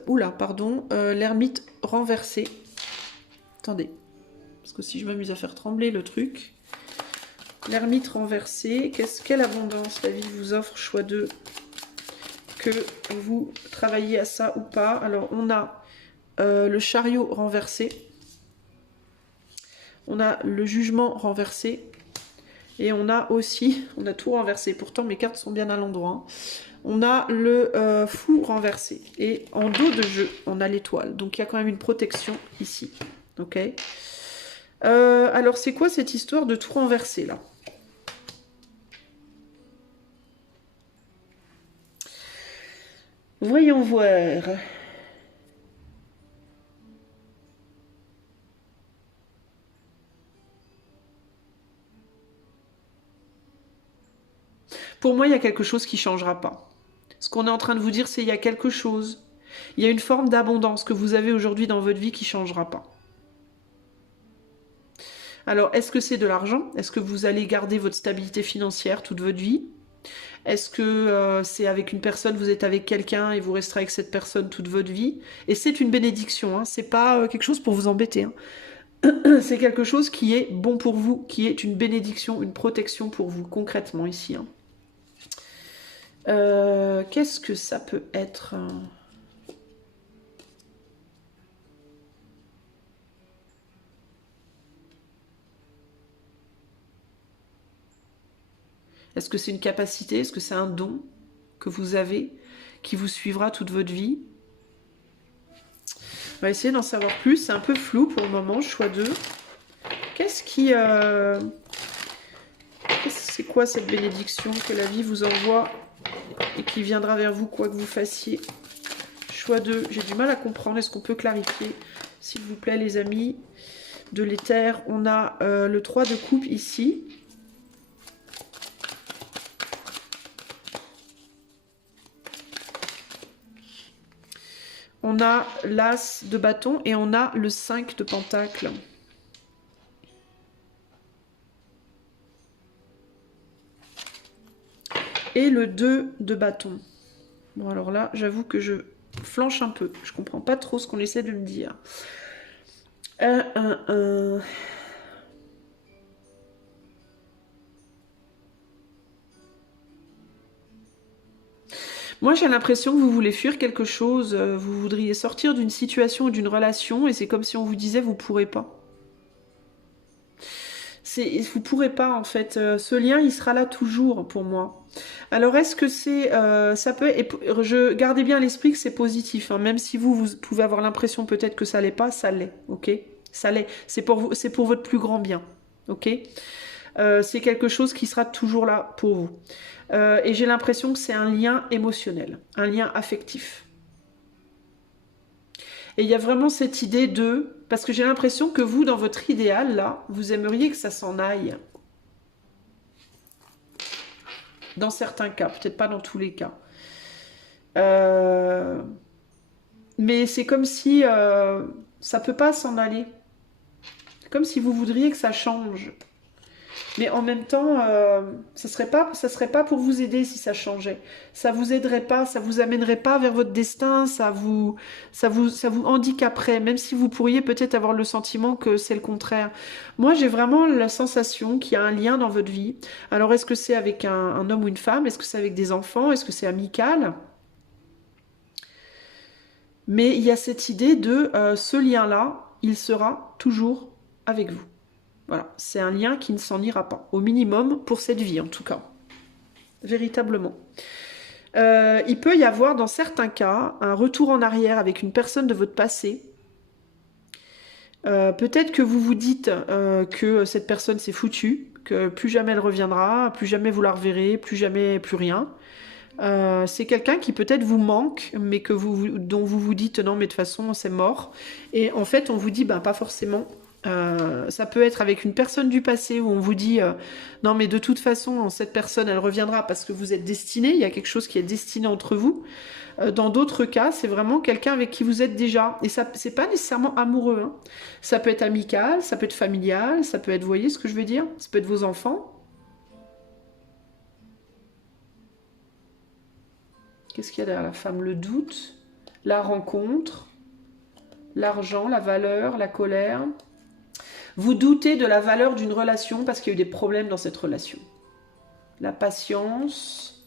l'ermite renversé. Attendez, parce que si je m'amuse à faire trembler le truc. L'ermite renversé, quelle abondance la vie vous offre, choix 2, que vous travaillez à ça ou pas. Alors, on a le chariot renversé. On a le jugement renversé. Et on a aussi, on a tout renversé. Pourtant, mes cartes sont bien à l'endroit. Hein. On a le fou renversé. Et en dos de jeu, on a l'étoile. Donc, il y a quand même une protection ici. Ok. Alors, c'est quoi cette histoire de tout renverser, là? Voyons voir. Pour moi, il y a quelque chose qui ne changera pas. Ce qu'on est en train de vous dire, c'est qu'il y a quelque chose. Il y a une forme d'abondance que vous avez aujourd'hui dans votre vie qui ne changera pas. Alors, est-ce que c'est de l'argent? Est-ce que vous allez garder votre stabilité financière toute votre vie? Est-ce que c'est avec une personne, vous êtes avec quelqu'un et vous resterez avec cette personne toute votre vie? Et c'est une bénédiction, hein, c'est pas quelque chose pour vous embêter. Hein. C'est quelque chose qui est bon pour vous, qui est une bénédiction, une protection pour vous, concrètement ici. Hein. Qu'est-ce que ça peut être? Est-ce que c'est une capacité? Est-ce que c'est un don que vous avez qui vous suivra toute votre vie? On va essayer d'en savoir plus. C'est un peu flou pour le moment, choix 2. Qu'est-ce qui... C'est quoi cette bénédiction que la vie vous envoie et qui viendra vers vous, quoi que vous fassiez? Choix 2, j'ai du mal à comprendre. Est-ce qu'on peut clarifier, s'il vous plaît, les amis? De l'éther, on a le 3 de coupe ici. On a l'as de bâton et on a le 5 de pentacle. Et le 2 de bâton. Bon, alors là, j'avoue que je flanche un peu. Je comprends pas trop ce qu'on essaie de me dire. Moi, j'ai l'impression que vous voulez fuir quelque chose. Vous voudriez sortir d'une situation ou d'une relation et c'est comme si on vous disait vous pourrez pas. Vous pourrez pas en fait. Ce lien, il sera là toujours pour moi. Alors, est-ce que c'est, ça peut, gardez bien à l'esprit que c'est positif, hein, même si vous pouvez avoir l'impression peut-être que ça l'est pas, ça l'est, ok? Ça l'est. C'est pour votre plus grand bien, ok? C'est quelque chose qui sera toujours là pour vous. Et j'ai l'impression que c'est un lien émotionnel, un lien affectif. Et il y a vraiment cette idée de... Parce que j'ai l'impression que vous, dans votre idéal, là, vous aimeriez que ça s'en aille. Dans certains cas, peut-être pas dans tous les cas. Mais c'est comme si ça peut pas s'en aller. C'est comme si vous voudriez que ça change. Mais en même temps, ça serait pas pour vous aider si ça changeait. Ça vous aiderait pas, ça vous amènerait pas vers votre destin, ça vous handicaperait, même si vous pourriez peut-être avoir le sentiment que c'est le contraire. Moi, j'ai vraiment la sensation qu'il y a un lien dans votre vie. Alors, est-ce que c'est avec un homme ou une femme? Est-ce que c'est avec des enfants? Est-ce que c'est amical? Mais il y a cette idée de ce lien-là, il sera toujours avec vous. Voilà, c'est un lien qui ne s'en ira pas, au minimum pour cette vie en tout cas, véritablement. Il peut y avoir dans certains cas un retour en arrière avec une personne de votre passé. Peut-être que vous vous dites que cette personne s'est foutue, que plus jamais elle reviendra, plus jamais vous la reverrez, plus jamais plus rien. C'est quelqu'un qui peut-être vous manque, mais dont vous vous dites non mais de toute façon c'est mort. Et en fait on vous dit ben pas forcément. Ça peut être avec une personne du passé où on vous dit non mais de toute façon cette personne elle reviendra parce que vous êtes destiné, il y a quelque chose qui est destiné entre vous. Dans d'autres cas c'est vraiment quelqu'un avec qui vous êtes déjà et ça c'est pas nécessairement amoureux, hein. Ça peut être amical, ça peut être familial, ça peut être, vous voyez ce que je veux dire, ça peut être vos enfants. Qu'est-ce qu'il y a derrière la femme? Le doute, la rencontre, l'argent, la valeur, la colère. Vous doutez de la valeur d'une relation parce qu'il y a eu des problèmes dans cette relation. La patience,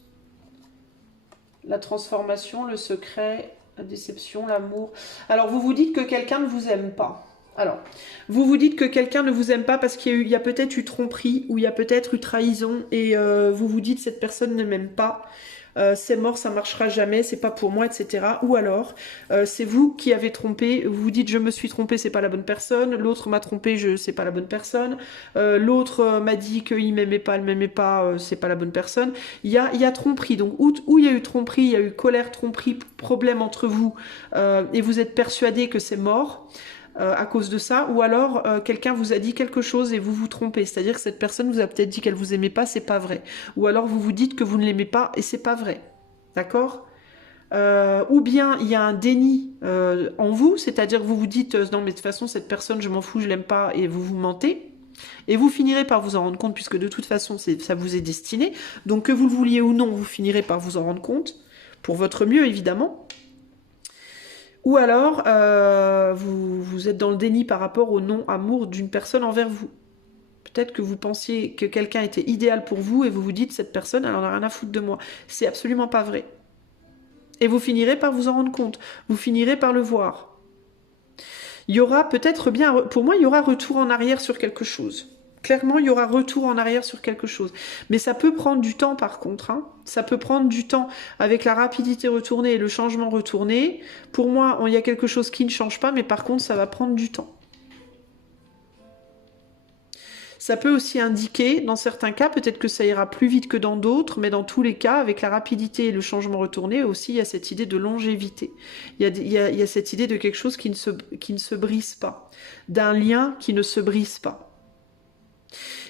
la transformation, le secret, la déception, l'amour. Alors, vous vous dites que quelqu'un ne vous aime pas. Alors, vous vous dites que quelqu'un ne vous aime pas parce qu'il y a peut-être eu tromperie ou il y a peut-être eu trahison et vous vous dites cette personne ne m'aime pas. C'est mort, ça marchera jamais, c'est pas pour moi, etc. Ou alors, c'est vous qui avez trompé, vous vous dites je me suis trompé, c'est pas la bonne personne, l'autre m'a trompé, c'est pas la bonne personne, l'autre m'a dit qu'il m'aimait pas, elle m'aimait pas, c'est pas la bonne personne. Il y a tromperie, donc où il y a eu tromperie, il y a eu colère, tromperie, problème entre vous, et vous êtes persuadé que c'est mort. À cause de ça, ou alors quelqu'un vous a dit quelque chose et vous vous trompez, c'est-à-dire que cette personne vous a peut-être dit qu'elle vous aimait pas, c'est pas vrai, ou alors vous vous dites que vous ne l'aimez pas et c'est pas vrai, d'accord? Ou bien il y a un déni en vous, c'est-à-dire que vous vous dites non mais de toute façon cette personne je m'en fous, je l'aime pas et vous vous mentez. Et vous finirez par vous en rendre compte puisque de toute façon ça vous est destiné, donc que vous le vouliez ou non, vous finirez par vous en rendre compte, pour votre mieux évidemment. Ou alors, vous êtes dans le déni par rapport au non-amour d'une personne envers vous. Peut-être que vous pensiez que quelqu'un était idéal pour vous et vous vous dites cette personne, elle en a rien à foutre de moi. C'est absolument pas vrai. Et vous finirez par vous en rendre compte. Vous finirez par le voir. Il y aura peut-être bien, pour moi, il y aura retour en arrière sur quelque chose. Clairement, il y aura retour en arrière sur quelque chose. Mais ça peut prendre du temps par contre. Hein. Ça peut prendre du temps avec la rapidité retournée et le changement retourné. Pour moi, il y a quelque chose qui ne change pas, mais par contre, ça va prendre du temps. Ça peut aussi indiquer, dans certains cas, peut-être que ça ira plus vite que dans d'autres, mais dans tous les cas, avec la rapidité et le changement retourné, aussi, il y a cette idée de longévité. Il y a cette idée de quelque chose qui ne se brise pas, d'un lien qui ne se brise pas.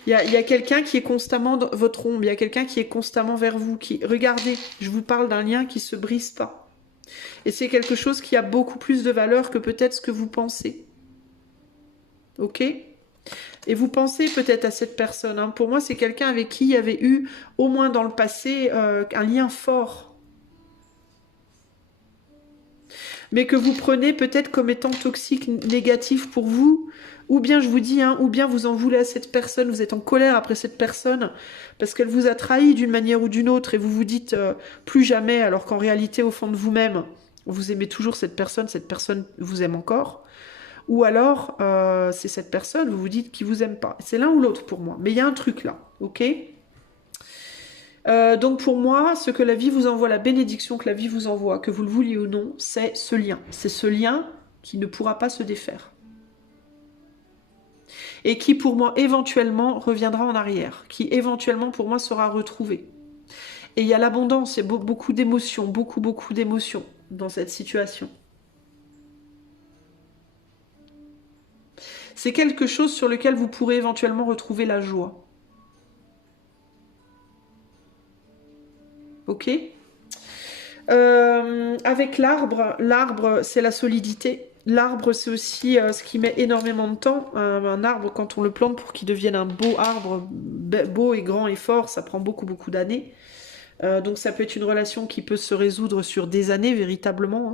Il y a quelqu'un qui est constamment dans votre ombre, il y a quelqu'un qui est constamment vers vous, regardez, je vous parle d'un lien qui ne se brise pas. Et c'est quelque chose qui a beaucoup plus de valeur que peut-être ce que vous pensez. Ok ? Et vous pensez peut-être à cette personne. Hein. Pour moi, c'est quelqu'un avec qui il y avait eu, au moins dans le passé, un lien fort. Mais que vous prenez peut-être comme étant toxique, négatif pour vous. Ou bien, je vous dis, hein, ou bien vous en voulez à cette personne, vous êtes en colère après cette personne, parce qu'elle vous a trahi d'une manière ou d'une autre, et vous vous dites plus jamais, alors qu'en réalité, au fond de vous-même, vous aimez toujours cette personne vous aime encore. Ou alors, c'est cette personne, vous vous dites qu'il vous aime pas. C'est l'un ou l'autre pour moi. Mais il y a un truc là, ok ? Donc pour moi, ce que la vie vous envoie, la bénédiction que la vie vous envoie, que vous le vouliez ou non, c'est ce lien. C'est ce lien qui ne pourra pas se défaire. Et qui pour moi, éventuellement, reviendra en arrière. Qui éventuellement, pour moi, sera retrouvé. Et il y a l'abondance, il y a beaucoup d'émotions, beaucoup d'émotions dans cette situation. C'est quelque chose sur lequel vous pourrez éventuellement retrouver la joie. Ok ? Avec l'arbre c'est la solidité. L'arbre c'est aussi ce qui met énormément de temps. Un arbre quand on le plante pour qu'il devienne un beau arbre, beau et grand et fort, ça prend beaucoup d'années. Donc ça peut être une relation qui peut se résoudre sur des années véritablement.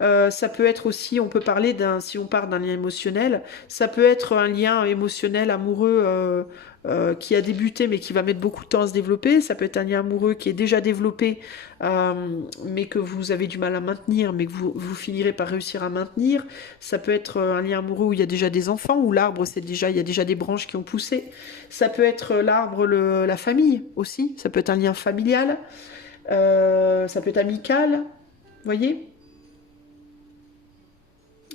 Hein. Ça peut être aussi, on peut parler si on parle d'un lien émotionnel, ça peut être un lien émotionnel, amoureux qui a débuté mais qui va mettre beaucoup de temps à se développer. Ça peut être un lien amoureux qui est déjà développé mais que vous avez du mal à maintenir, mais que vous finirez par réussir à maintenir. Ça peut être un lien amoureux où il y a déjà des enfants, où l'arbre, il y a déjà des branches qui ont poussé. Ça peut être l'arbre, la famille aussi. Ça peut être un lien familial. Ça peut être amical. Vous voyez ?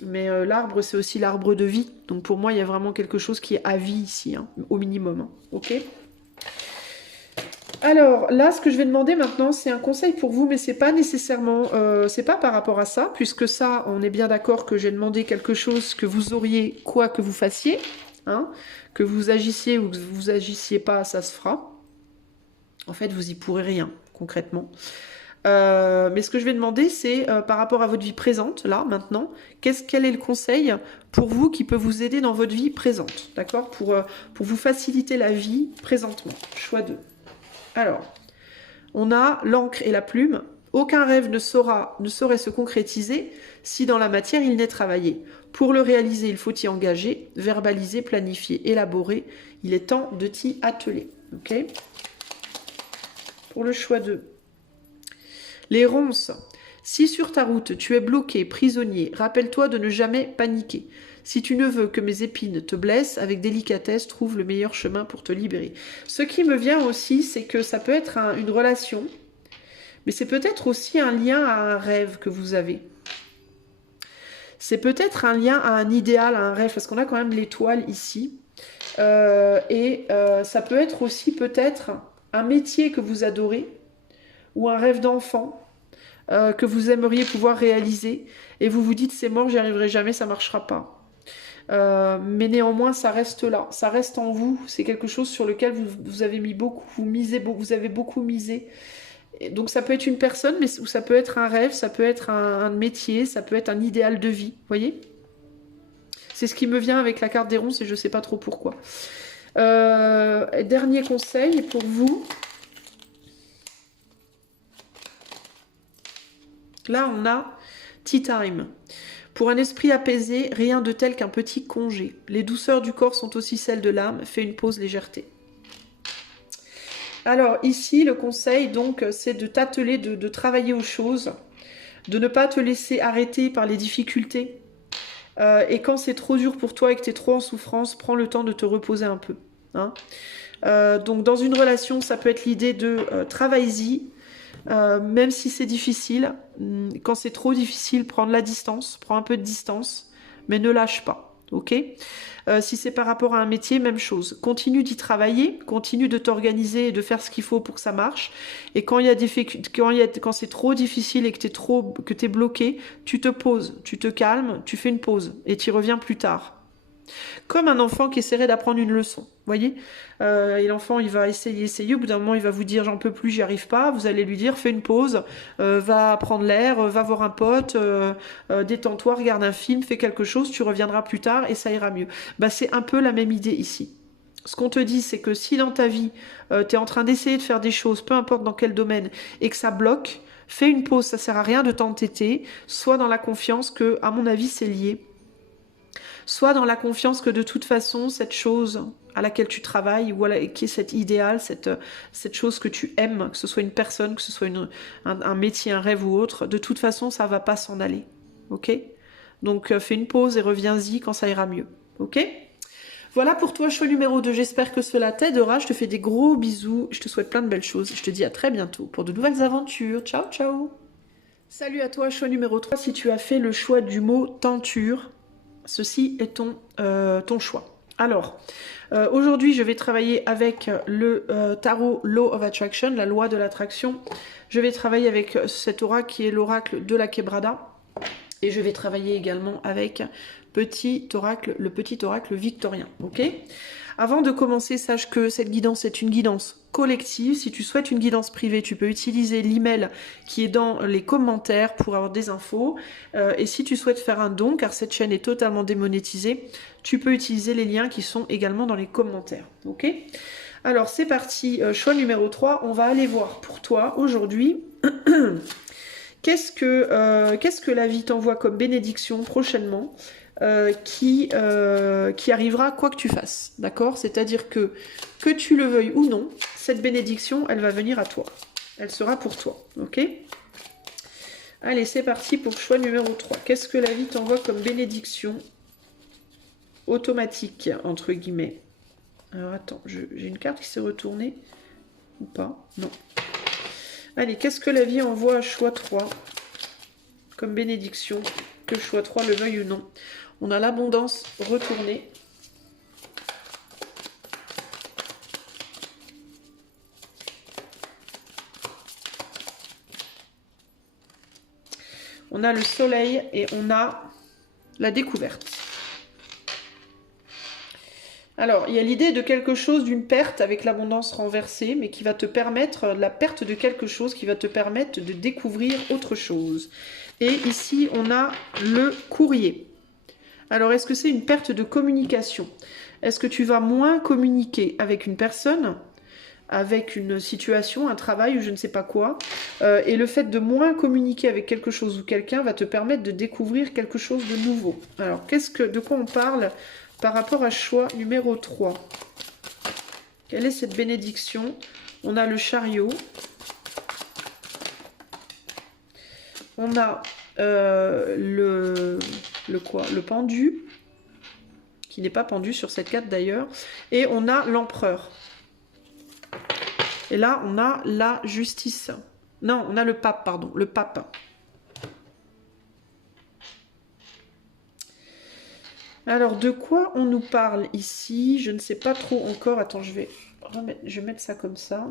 Mais l'arbre, c'est aussi l'arbre de vie. Donc pour moi, il y a vraiment quelque chose qui est à vie ici, hein, au minimum. Hein, ok ? Alors là, ce que je vais demander maintenant, c'est un conseil pour vous, mais c'est pas nécessairement, c'est pas par rapport à ça, puisque ça, on est bien d'accord que j'ai demandé quelque chose que vous auriez, quoi que vous fassiez, hein, que vous agissiez ou que vous agissiez pas, ça se fera. En fait, vous y pourrez rien, concrètement. Mais ce que je vais demander, c'est par rapport à votre vie présente, là, maintenant, quel est le conseil pour vous qui peut vous aider dans votre vie présente, d'accord, pour vous faciliter la vie présentement. Choix 2. Alors, on a l'encre et la plume. Aucun rêve ne saurait se concrétiser si dans la matière il n'est travaillé. Pour le réaliser, il faut y engager, verbaliser, planifier, élaborer. Il est temps de t'y atteler. Ok ? Pour le choix 2. Les ronces. Si sur ta route tu es bloqué, prisonnier, rappelle-toi de ne jamais paniquer. Si tu ne veux que mes épines te blessent, avec délicatesse, trouve le meilleur chemin pour te libérer. Ce qui me vient aussi, c'est que ça peut être une relation, mais c'est peut-être aussi un lien à un rêve que vous avez. C'est peut-être un lien à un idéal, à un rêve, parce qu'on a quand même l'étoile ici. Ça peut être aussi peut-être un métier que vous adorez, ou un rêve d'enfant que vous aimeriez pouvoir réaliser, et vous vous dites c'est mort, j'y arriverai jamais, ça marchera pas. Mais néanmoins ça reste là, ça reste en vous, c'est quelque chose sur lequel vous avez mis beaucoup, vous avez beaucoup misé. Et donc ça peut être une personne, mais ça peut être un rêve, ça peut être un métier, ça peut être un idéal de vie, voyez. C'est ce qui me vient avec la carte des ronces et je sais pas trop pourquoi. Dernier conseil pour vous. Là, on a Tea Time. Pour un esprit apaisé, rien de tel qu'un petit congé. Les douceurs du corps sont aussi celles de l'âme. Fais une pause légèreté. Alors ici, le conseil, donc, c'est de t'atteler, de travailler aux choses, de ne pas te laisser arrêter par les difficultés. Et quand c'est trop dur pour toi et que tu es trop en souffrance, prends le temps de te reposer un peu. Hein. Donc dans une relation, ça peut être l'idée de travaille-y. Même si c'est difficile, quand c'est trop difficile, prends de la distance, prends un peu de distance, mais ne lâche pas. ok? Si c'est par rapport à un métier, même chose. Continue d'y travailler, continue de t'organiser et de faire ce qu'il faut pour que ça marche. Et quand quand c'est trop difficile et que t'es bloqué, tu te poses, tu te calmes, tu fais une pause et tu reviens plus tard. Comme un enfant qui essaierait d'apprendre une leçon, voyez. Et l'enfant, il va essayer, au bout d'un moment, il va vous dire j'en peux plus, j'y arrive pas. Vous allez lui dire fais une pause, va prendre l'air, va voir un pote, détends-toi, regarde un film, fais quelque chose, tu reviendras plus tard et ça ira mieux. Bah, c'est un peu la même idée ici. Ce qu'on te dit, c'est que si dans ta vie, tu es en train d'essayer de faire des choses, peu importe dans quel domaine, et que ça bloque, fais une pause, ça sert à rien de t'entêter. Sois dans la confiance que, à mon avis, c'est lié. Sois dans la confiance que de toute façon, cette chose à laquelle tu travailles, ou qui est cet idéal, cette chose que tu aimes, que ce soit une personne, que ce soit un métier, un rêve ou autre, de toute façon, ça va pas s'en aller. Ok? Donc, fais une pause et reviens-y quand ça ira mieux. Ok? Voilà pour toi, choix numéro 2. J'espère que cela t'aidera. Je te fais des gros bisous. Je te souhaite plein de belles choses. Je te dis à très bientôt pour de nouvelles aventures. Ciao, ciao! Salut à toi, choix numéro 3. Si tu as fait le choix du mot tenture, ceci est ton choix. Alors, aujourd'hui, je vais travailler avec le tarot Law of Attraction, la loi de l'attraction. Je vais travailler avec cet oracle qui est l'oracle de la Quebrada. Et je vais travailler également avec le petit oracle victorien. Ok ? Avant de commencer, sache que cette guidance est une guidance collective. Si tu souhaites une guidance privée, tu peux utiliser l'email qui est dans les commentaires pour avoir des infos. Et si tu souhaites faire un don, car cette chaîne est totalement démonétisée, tu peux utiliser les liens qui sont également dans les commentaires. Ok ? Alors c'est parti, choix numéro 3. On va aller voir pour toi aujourd'hui... Qu'est-ce que la vie t'envoie comme bénédiction prochainement qui arrivera quoi que tu fasses, d'accord? C'est-à-dire que tu le veuilles ou non, cette bénédiction, elle va venir à toi. Elle sera pour toi, ok? Allez, c'est parti pour choix numéro 3. Qu'est-ce que la vie t'envoie comme bénédiction automatique, entre guillemets? Alors attends, j'ai une carte qui s'est retournée ou pas? Non. Allez, qu'est-ce que la vie envoie à choix 3 comme bénédiction, que choix 3 le veuille ou non? On a l'abondance retournée. On a le soleil et on a la découverte. Alors, il y a l'idée de quelque chose, d'une perte avec l'abondance renversée, mais qui va te permettre, la perte de quelque chose qui va te permettre de découvrir autre chose. Et ici, on a le courrier. Alors, est-ce que c'est une perte de communication? Est-ce que tu vas moins communiquer avec une personne, avec une situation, un travail ou je ne sais pas quoi, et le fait de moins communiquer avec quelque chose ou quelqu'un va te permettre de découvrir quelque chose de nouveau. Alors, de quoi on parle par rapport à choix numéro 3? Quelle est cette bénédiction? On a le chariot. On a le pendu, qui n'est pas pendu sur cette carte d'ailleurs. Et on a l'empereur. Et là, on a la justice. Non, on a le pape, pardon, le pape. Alors, de quoi on nous parle ici? Je ne sais pas trop encore. Attends, je vais mettre ça comme ça.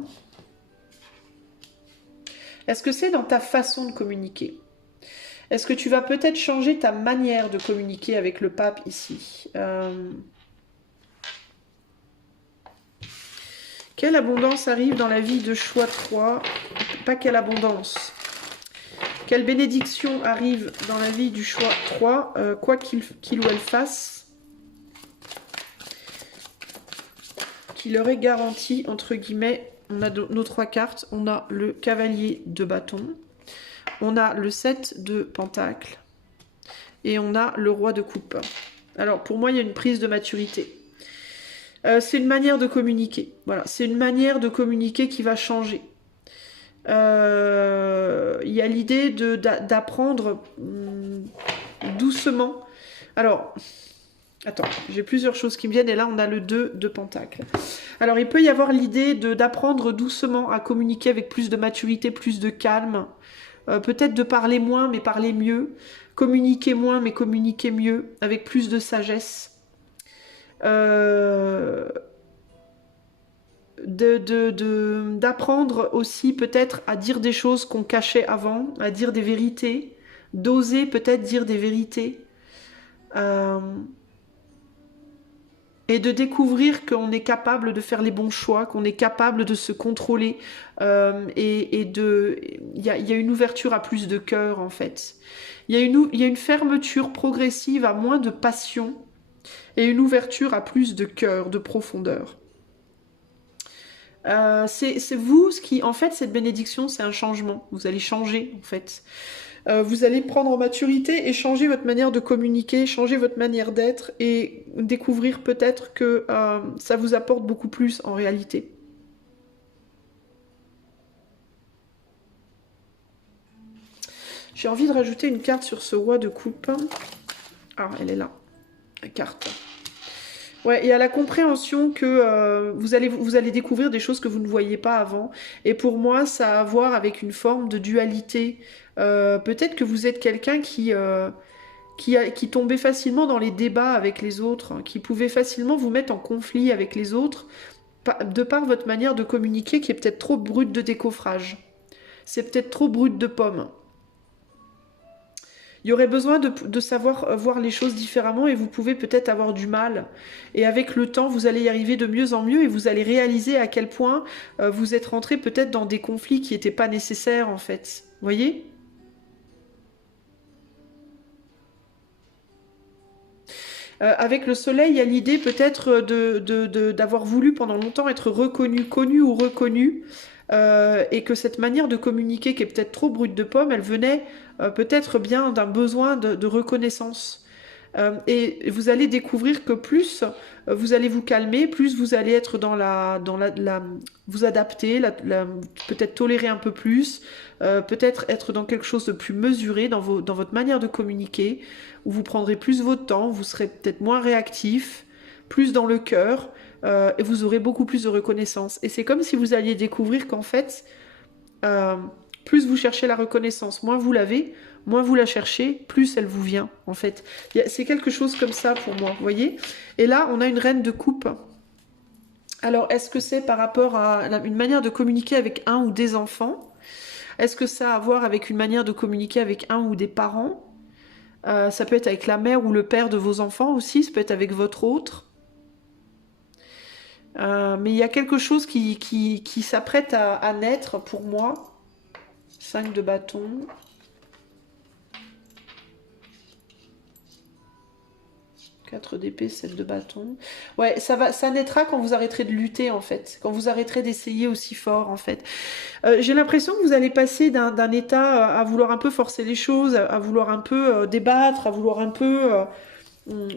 Est-ce que c'est dans ta façon de communiquer? Est-ce que tu vas peut-être changer ta manière de communiquer avec le pape ici? Quelle abondance arrive dans la vie de choix 3? Pas quelle abondance. Quelle bénédiction arrive dans la vie du choix 3, quoi qu'il ou elle fasse, qui leur est garanti, entre guillemets. On a nos 3 cartes. On a le cavalier de bâton, on a le 7 de pentacle et on a le roi de coupe. Alors pour moi, il y a une prise de maturité. C'est une manière de communiquer. Voilà, c'est une manière de communiquer qui va changer. Il y a l'idée d'apprendre doucement. Alors, attends, j'ai plusieurs choses qui me viennent et là on a le 2 de pentacle. Alors il peut y avoir l'idée d'apprendre doucement à communiquer avec plus de maturité, plus de calme. peut-être de parler moins mais parler mieux, communiquer moins mais communiquer mieux, avec plus de sagesse. D'apprendre aussi peut-être à dire des choses qu'on cachait avant, à dire des vérités, d'oser peut-être dire des vérités, euh, et de découvrir qu'on est capable de faire les bons choix, qu'on est capable de se contrôler, il y a une ouverture à plus de cœur en fait. Il y a une fermeture progressive à moins de passion et une ouverture à plus de cœur, de profondeur. C'est vous ce qui, en fait, cette bénédiction, c'est un changement. Vous allez changer, en fait. Vous allez prendre en maturité et changer votre manière de communiquer, changer votre manière d'être et découvrir peut-être que ça vous apporte beaucoup plus en réalité. J'ai envie de rajouter une carte sur ce roi de coupe. Ah, elle est là, la carte. Ouais, et à la compréhension que vous allez découvrir des choses que vous ne voyiez pas avant. Et pour moi, ça a à voir avec une forme de dualité. Peut-être que vous êtes quelqu'un qui tombait facilement dans les débats avec les autres, hein, qui pouvait facilement vous mettre en conflit avec les autres, de par votre manière de communiquer qui est peut-être trop brute de décoffrage. C'est peut-être trop brute de pomme. Il y aurait besoin de savoir voir les choses différemment et vous pouvez peut-être avoir du mal. Et avec le temps, vous allez y arriver de mieux en mieux et vous allez réaliser à quel point vous êtes rentré peut-être dans des conflits qui n'étaient pas nécessaires en fait. Vous voyez ? Avec le soleil, il y a l'idée peut-être d'avoir voulu pendant longtemps être reconnu, connu ou reconnu, et que cette manière de communiquer qui est peut-être trop brute de pomme, elle venait peut-être bien d'un besoin de reconnaissance. Et vous allez découvrir que plus vous allez vous calmer, plus vous allez être vous adapter, peut-être tolérer un peu plus, peut-être être dans quelque chose de plus mesuré dans votre manière de communiquer, où vous prendrez plus votre temps, vous serez peut-être moins réactif, plus dans le cœur, et vous aurez beaucoup plus de reconnaissance. Et c'est comme si vous alliez découvrir qu'en fait, euh, plus vous cherchez la reconnaissance, moins vous l'avez, moins vous la cherchez, plus elle vous vient, en fait. C'est quelque chose comme ça pour moi, vous voyez ? Et là, on a une reine de coupe. Alors, est-ce que c'est par rapport à une manière de communiquer avec un ou des enfants ? Est-ce que ça a à voir avec une manière de communiquer avec un ou des parents ? Ça peut être avec la mère ou le père de vos enfants aussi, ça peut être avec votre autre. Mais il y a quelque chose qui s'apprête à naître pour moi. 5 de bâton. 4 d'épée, 7 de bâton. Ouais, ça naîtra quand vous arrêterez de lutter, en fait. Quand vous arrêterez d'essayer aussi fort, en fait. J'ai l'impression que vous allez passer d'un état à vouloir un peu forcer les choses, à vouloir un peu débattre, à vouloir un peu...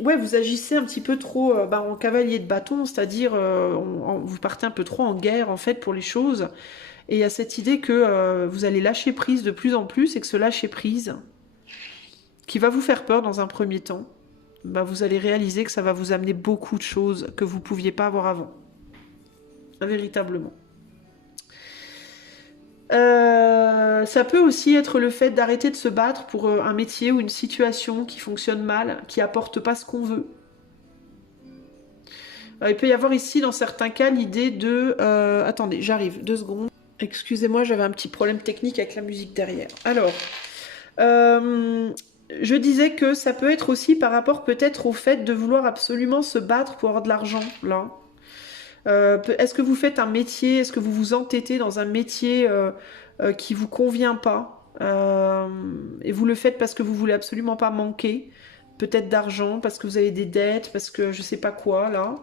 ouais, vous agissez un petit peu trop en cavalier de bâton, c'est-à-dire vous partez un peu trop en guerre, en fait, pour les choses. Et il y a cette idée que vous allez lâcher prise de plus en plus et que ce lâcher prise, qui va vous faire peur dans un premier temps, vous allez réaliser que ça va vous amener beaucoup de choses que vous ne pouviez pas avoir avant. Véritablement. Ça peut aussi être le fait d'arrêter de se battre pour un métier ou une situation qui fonctionne mal, qui apporte pas ce qu'on veut. Il peut y avoir ici, dans certains cas, l'idée de... attendez, j'arrive, 2 secondes. Excusez-moi, j'avais un petit problème technique avec la musique derrière. Alors, je disais que ça peut être aussi par rapport peut-être au fait de vouloir absolument se battre pour avoir de l'argent, là. Est-ce que vous faites un métier, est-ce que vous vous entêtez dans un métier qui vous convient pas et vous le faites parce que vous voulez absolument pas manquer, peut-être d'argent, parce que vous avez des dettes, parce que je sais pas quoi, là.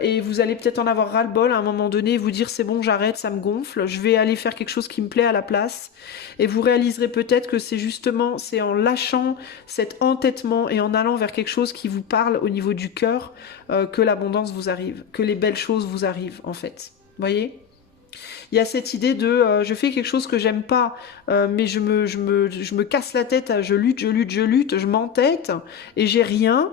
Et vous allez peut-être en avoir ras-le-bol à un moment donné et vous dire c'est bon, j'arrête, ça me gonfle, je vais aller faire quelque chose qui me plaît à la place. Et vous réaliserez peut-être que c'est en lâchant cet entêtement et en allant vers quelque chose qui vous parle au niveau du cœur que l'abondance vous arrive, que les belles choses vous arrivent en fait. Vous voyez ? Il y a cette idée de je fais quelque chose que j'aime pas, mais je me casse la tête, je lutte, je m'entête et j'ai rien.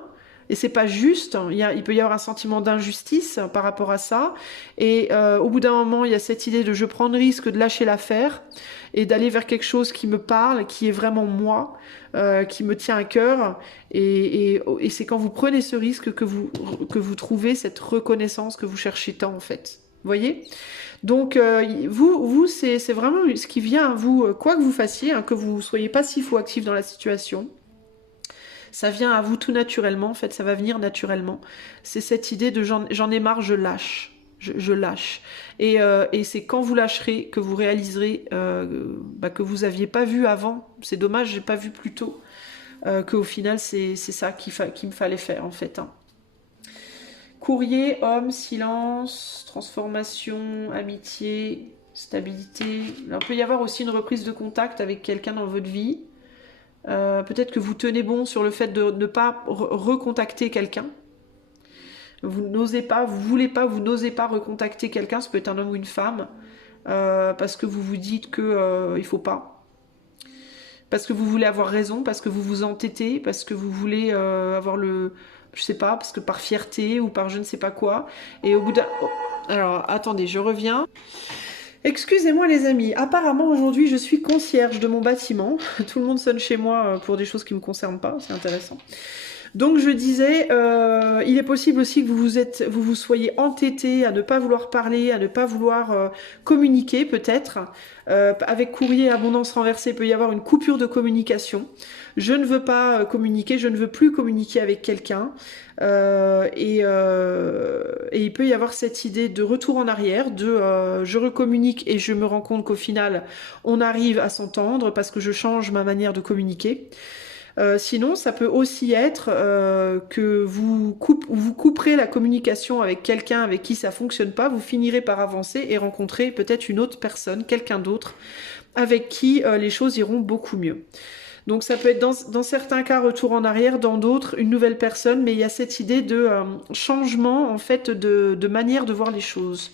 et c'est pas juste. Il peut y avoir un sentiment d'injustice par rapport à ça. Et au bout d'un moment, il y a cette idée de je prends le risque de lâcher l'affaire et d'aller vers quelque chose qui me parle, qui est vraiment moi, qui me tient à cœur. Et c'est quand vous prenez ce risque que vous trouvez cette reconnaissance que vous cherchez tant, en fait. Vous voyez? Donc, vous c'est vraiment ce qui vient à vous, quoi que vous fassiez, hein, que vous soyez passif ou actif dans la situation. Ça vient à vous tout naturellement, en fait, ça va venir naturellement. C'est cette idée de j'en ai marre, je lâche. Je lâche. Et c'est quand vous lâcherez que vous réaliserez que vous n'aviez pas vu avant. C'est dommage, j'ai pas vu plus tôt. Qu'au final, c'est ça qu'il me fallait faire, en fait. Hein. Courrier, homme, silence, transformation, amitié, stabilité. Alors, il peut y avoir aussi une reprise de contact avec quelqu'un dans votre vie. Peut-être que vous tenez bon sur le fait de ne pas recontacter quelqu'un. Vous n'osez pas, vous n'osez pas recontacter quelqu'un, ça peut être un homme ou une femme, parce que vous vous dites que il faut pas. Parce que vous voulez avoir raison, parce que vous vous entêtez, parce que vous voulez avoir je sais pas, parce que par fierté ou par je ne sais pas quoi. Et au bout d'un... Oh, alors, attendez, je reviens. Excusez-moi les amis, apparemment aujourd'hui je suis concierge de mon bâtiment. Tout le monde sonne chez moi pour des choses qui ne me concernent pas, c'est intéressant. Donc je disais, il est possible aussi que vous vous soyez entêté à ne pas vouloir parler, à ne pas vouloir communiquer peut-être. Avec courrier abondance renversée, il peut y avoir une coupure de communication. Je ne veux pas communiquer, je ne veux plus communiquer avec quelqu'un. Et il peut y avoir cette idée de retour en arrière, de je recommunique et je me rends compte qu'au final, on arrive à s'entendre parce que je change ma manière de communiquer. Sinon, ça peut aussi être que vous couperez la communication avec quelqu'un avec qui ça fonctionne pas, vous finirez par avancer et rencontrer peut-être une autre personne, quelqu'un d'autre, avec qui les choses iront beaucoup mieux. Donc ça peut être dans certains cas retour en arrière, dans d'autres une nouvelle personne, mais il y a cette idée de changement en fait de manière de voir les choses.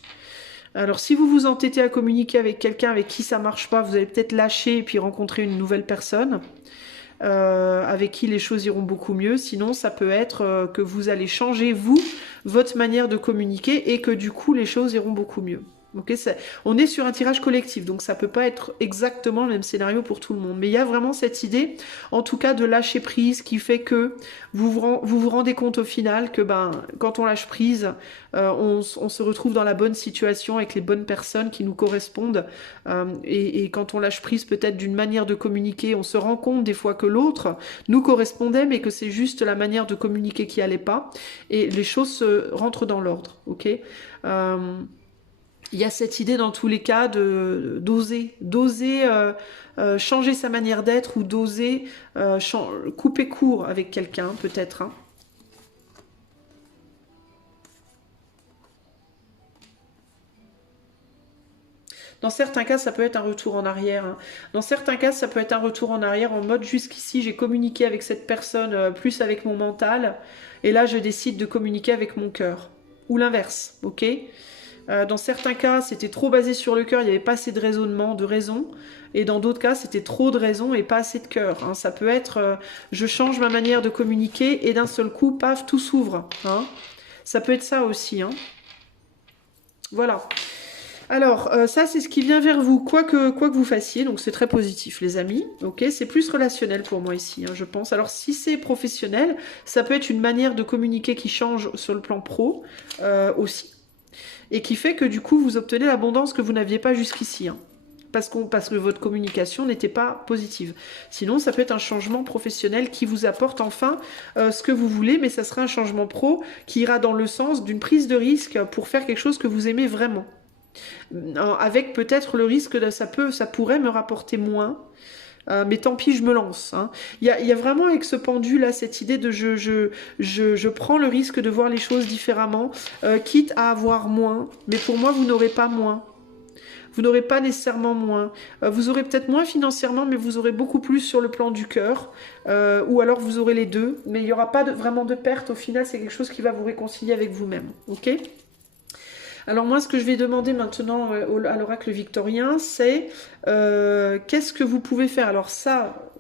Alors si vous vous entêtez à communiquer avec quelqu'un avec qui ça marche pas, vous allez peut-être lâcher et puis rencontrer une nouvelle personne. Avec qui les choses iront beaucoup mieux. Sinon, ça peut être que vous allez changer, votre manière de communiquer et que du coup, les choses iront beaucoup mieux. Okay, on est sur un tirage collectif, donc ça peut pas être exactement le même scénario pour tout le monde. Mais il y a vraiment cette idée, en tout cas, de lâcher prise qui fait que vous vous rendez compte au final que quand on lâche prise, on se retrouve dans la bonne situation avec les bonnes personnes qui nous correspondent. Et quand on lâche prise peut-être d'une manière de communiquer, on se rend compte des fois que l'autre nous correspondait, mais que c'est juste la manière de communiquer qui allait pas. Et les choses se rentrent dans l'ordre, ok il y a cette idée dans tous les cas d'oser changer sa manière d'être ou d'oser couper court avec quelqu'un peut-être. Hein. Dans certains cas, ça peut être un retour en arrière. Hein. Dans certains cas, ça peut être un retour en arrière en mode jusqu'ici, j'ai communiqué avec cette personne plus avec mon mental et là, je décide de communiquer avec mon cœur. Ou l'inverse, ok dans certains cas, c'était trop basé sur le cœur, il n'y avait pas assez de raisonnement, de raison. Et dans d'autres cas, c'était trop de raison et pas assez de cœur. Hein. Ça peut être, je change ma manière de communiquer et d'un seul coup, paf, tout s'ouvre. Hein. Ça peut être ça aussi. Hein. Voilà. Alors, ça, c'est ce qui vient vers vous, quoi que vous fassiez. Donc, c'est très positif, les amis. Ok, c'est plus relationnel pour moi ici, hein, je pense. Alors, si c'est professionnel, ça peut être une manière de communiquer qui change sur le plan pro aussi. Et qui fait que du coup vous obtenez l'abondance que vous n'aviez pas jusqu'ici. Hein, parce que votre communication n'était pas positive. Sinon, ça peut être un changement professionnel qui vous apporte enfin ce que vous voulez, mais ça sera un changement pro qui ira dans le sens d'une prise de risque pour faire quelque chose que vous aimez vraiment. Avec peut-être le risque de ça pourrait me rapporter moins. Mais tant pis, je me lance. Hein. Il y a vraiment avec ce pendule là cette idée de je prends le risque de voir les choses différemment, quitte à avoir moins. Mais pour moi, vous n'aurez pas moins. Vous n'aurez pas nécessairement moins. Vous aurez peut-être moins financièrement, mais vous aurez beaucoup plus sur le plan du cœur. Ou alors vous aurez les deux. Mais il n'y aura pas vraiment de perte. Au final, c'est quelque chose qui va vous réconcilier avec vous-même. Ok ? Alors moi, ce que je vais demander maintenant à l'oracle victorien, c'est qu'est-ce que vous pouvez faire? Alors ça,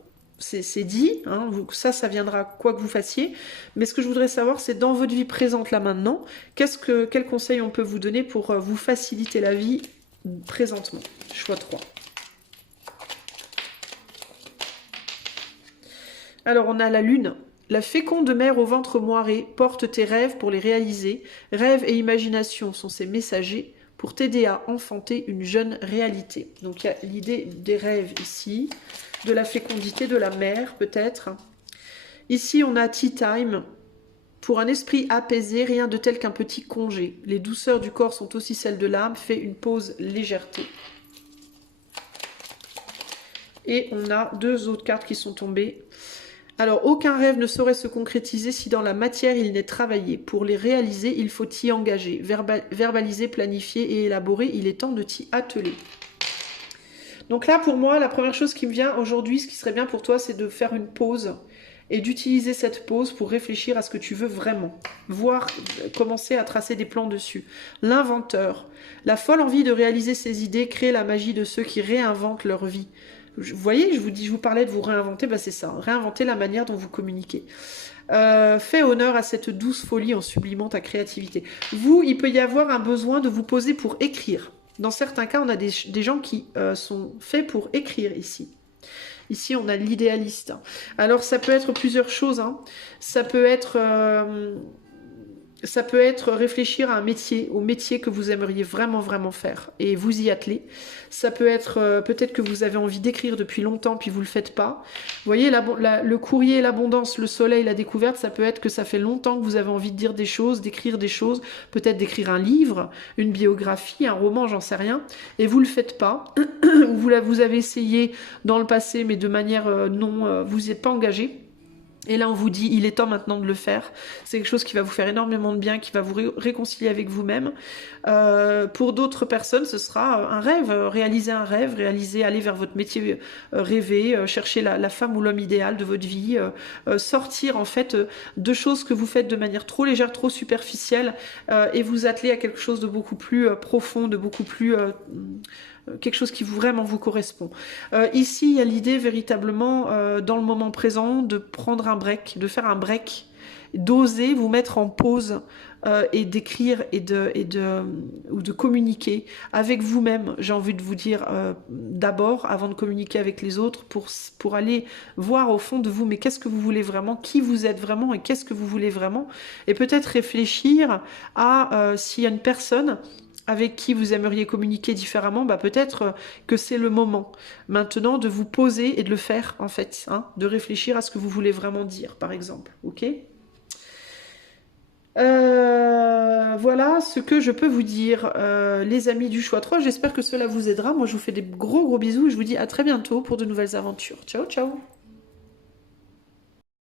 c'est dit, hein, ça viendra quoi que vous fassiez. Mais ce que je voudrais savoir, c'est dans votre vie présente là maintenant, quel conseil on peut vous donner pour vous faciliter la vie présentement. Choix 3. Alors on a la lune. La féconde mère au ventre moiré porte tes rêves pour les réaliser. Rêves et imagination sont ses messagers pour t'aider à enfanter une jeune réalité. Donc il y a l'idée des rêves ici, de la fécondité de la mère peut-être. Ici on a tea time. Pour un esprit apaisé, rien de tel qu'un petit congé. Les douceurs du corps sont aussi celles de l'âme. Fais une pause légèreté. Et on a 2 autres cartes qui sont tombées. Alors, aucun rêve ne saurait se concrétiser si dans la matière il n'est travaillé. Pour les réaliser, il faut t'y engager. Verbaliser, planifier et élaborer, il est temps de t'y atteler. Donc là, pour moi, la première chose qui me vient aujourd'hui, ce qui serait bien pour toi, c'est de faire une pause et d'utiliser cette pause pour réfléchir à ce que tu veux vraiment. Voir, commencer à tracer des plans dessus. L'inventeur. La folle envie de réaliser ses idées crée la magie de ceux qui réinventent leur vie. Vous voyez, je vous parlais de vous réinventer, bah c'est ça, réinventer la manière dont vous communiquez. Fais honneur à cette douce folie en sublimant ta créativité. Vous, il peut y avoir un besoin de vous poser pour écrire. Dans certains cas, on a des gens qui sont faits pour écrire ici. Ici, on a l'idéaliste. Alors, ça peut être plusieurs choses. Hein. Ça peut être réfléchir à un métier, au métier que vous aimeriez vraiment, vraiment faire et vous y atteler. Ça peut être peut-être que vous avez envie d'écrire depuis longtemps puis vous le faites pas. Vous voyez, le courrier, l'abondance, le soleil, la découverte, ça peut être que ça fait longtemps que vous avez envie de dire des choses, d'écrire des choses, peut-être d'écrire un livre, une biographie, un roman, j'en sais rien, et vous le faites pas. Ou vous avez essayé dans le passé, mais de manière non, vous n'êtes pas engagé. Et là, on vous dit, il est temps maintenant de le faire. C'est quelque chose qui va vous faire énormément de bien, qui va vous réconcilier avec vous-même. Pour d'autres personnes, ce sera un rêve, réaliser un rêve, aller vers votre métier rêvé, chercher la femme ou l'homme idéal de votre vie, sortir en fait de choses que vous faites de manière trop légère, trop superficielle, et vous atteler à quelque chose de beaucoup plus profond, de beaucoup plus... quelque chose qui vraiment vous correspond. Ici, il y a l'idée véritablement, dans le moment présent, de prendre un break, de faire un break, d'oser vous mettre en pause et d'écrire ou de communiquer avec vous-même, j'ai envie de vous dire d'abord, avant de communiquer avec les autres, pour aller voir au fond de vous, mais qu'est-ce que vous voulez vraiment, qui vous êtes vraiment et qu'est-ce que vous voulez vraiment, et peut-être réfléchir à s'il y a une personne avec qui vous aimeriez communiquer différemment, bah peut-être que c'est le moment maintenant de vous poser et de le faire en fait, hein, de réfléchir à ce que vous voulez vraiment dire par exemple, ok ? Voilà ce que je peux vous dire, les amis du choix 3, j'espère que cela vous aidera. Moi je vous fais des gros bisous et je vous dis à très bientôt pour de nouvelles aventures. Ciao ciao.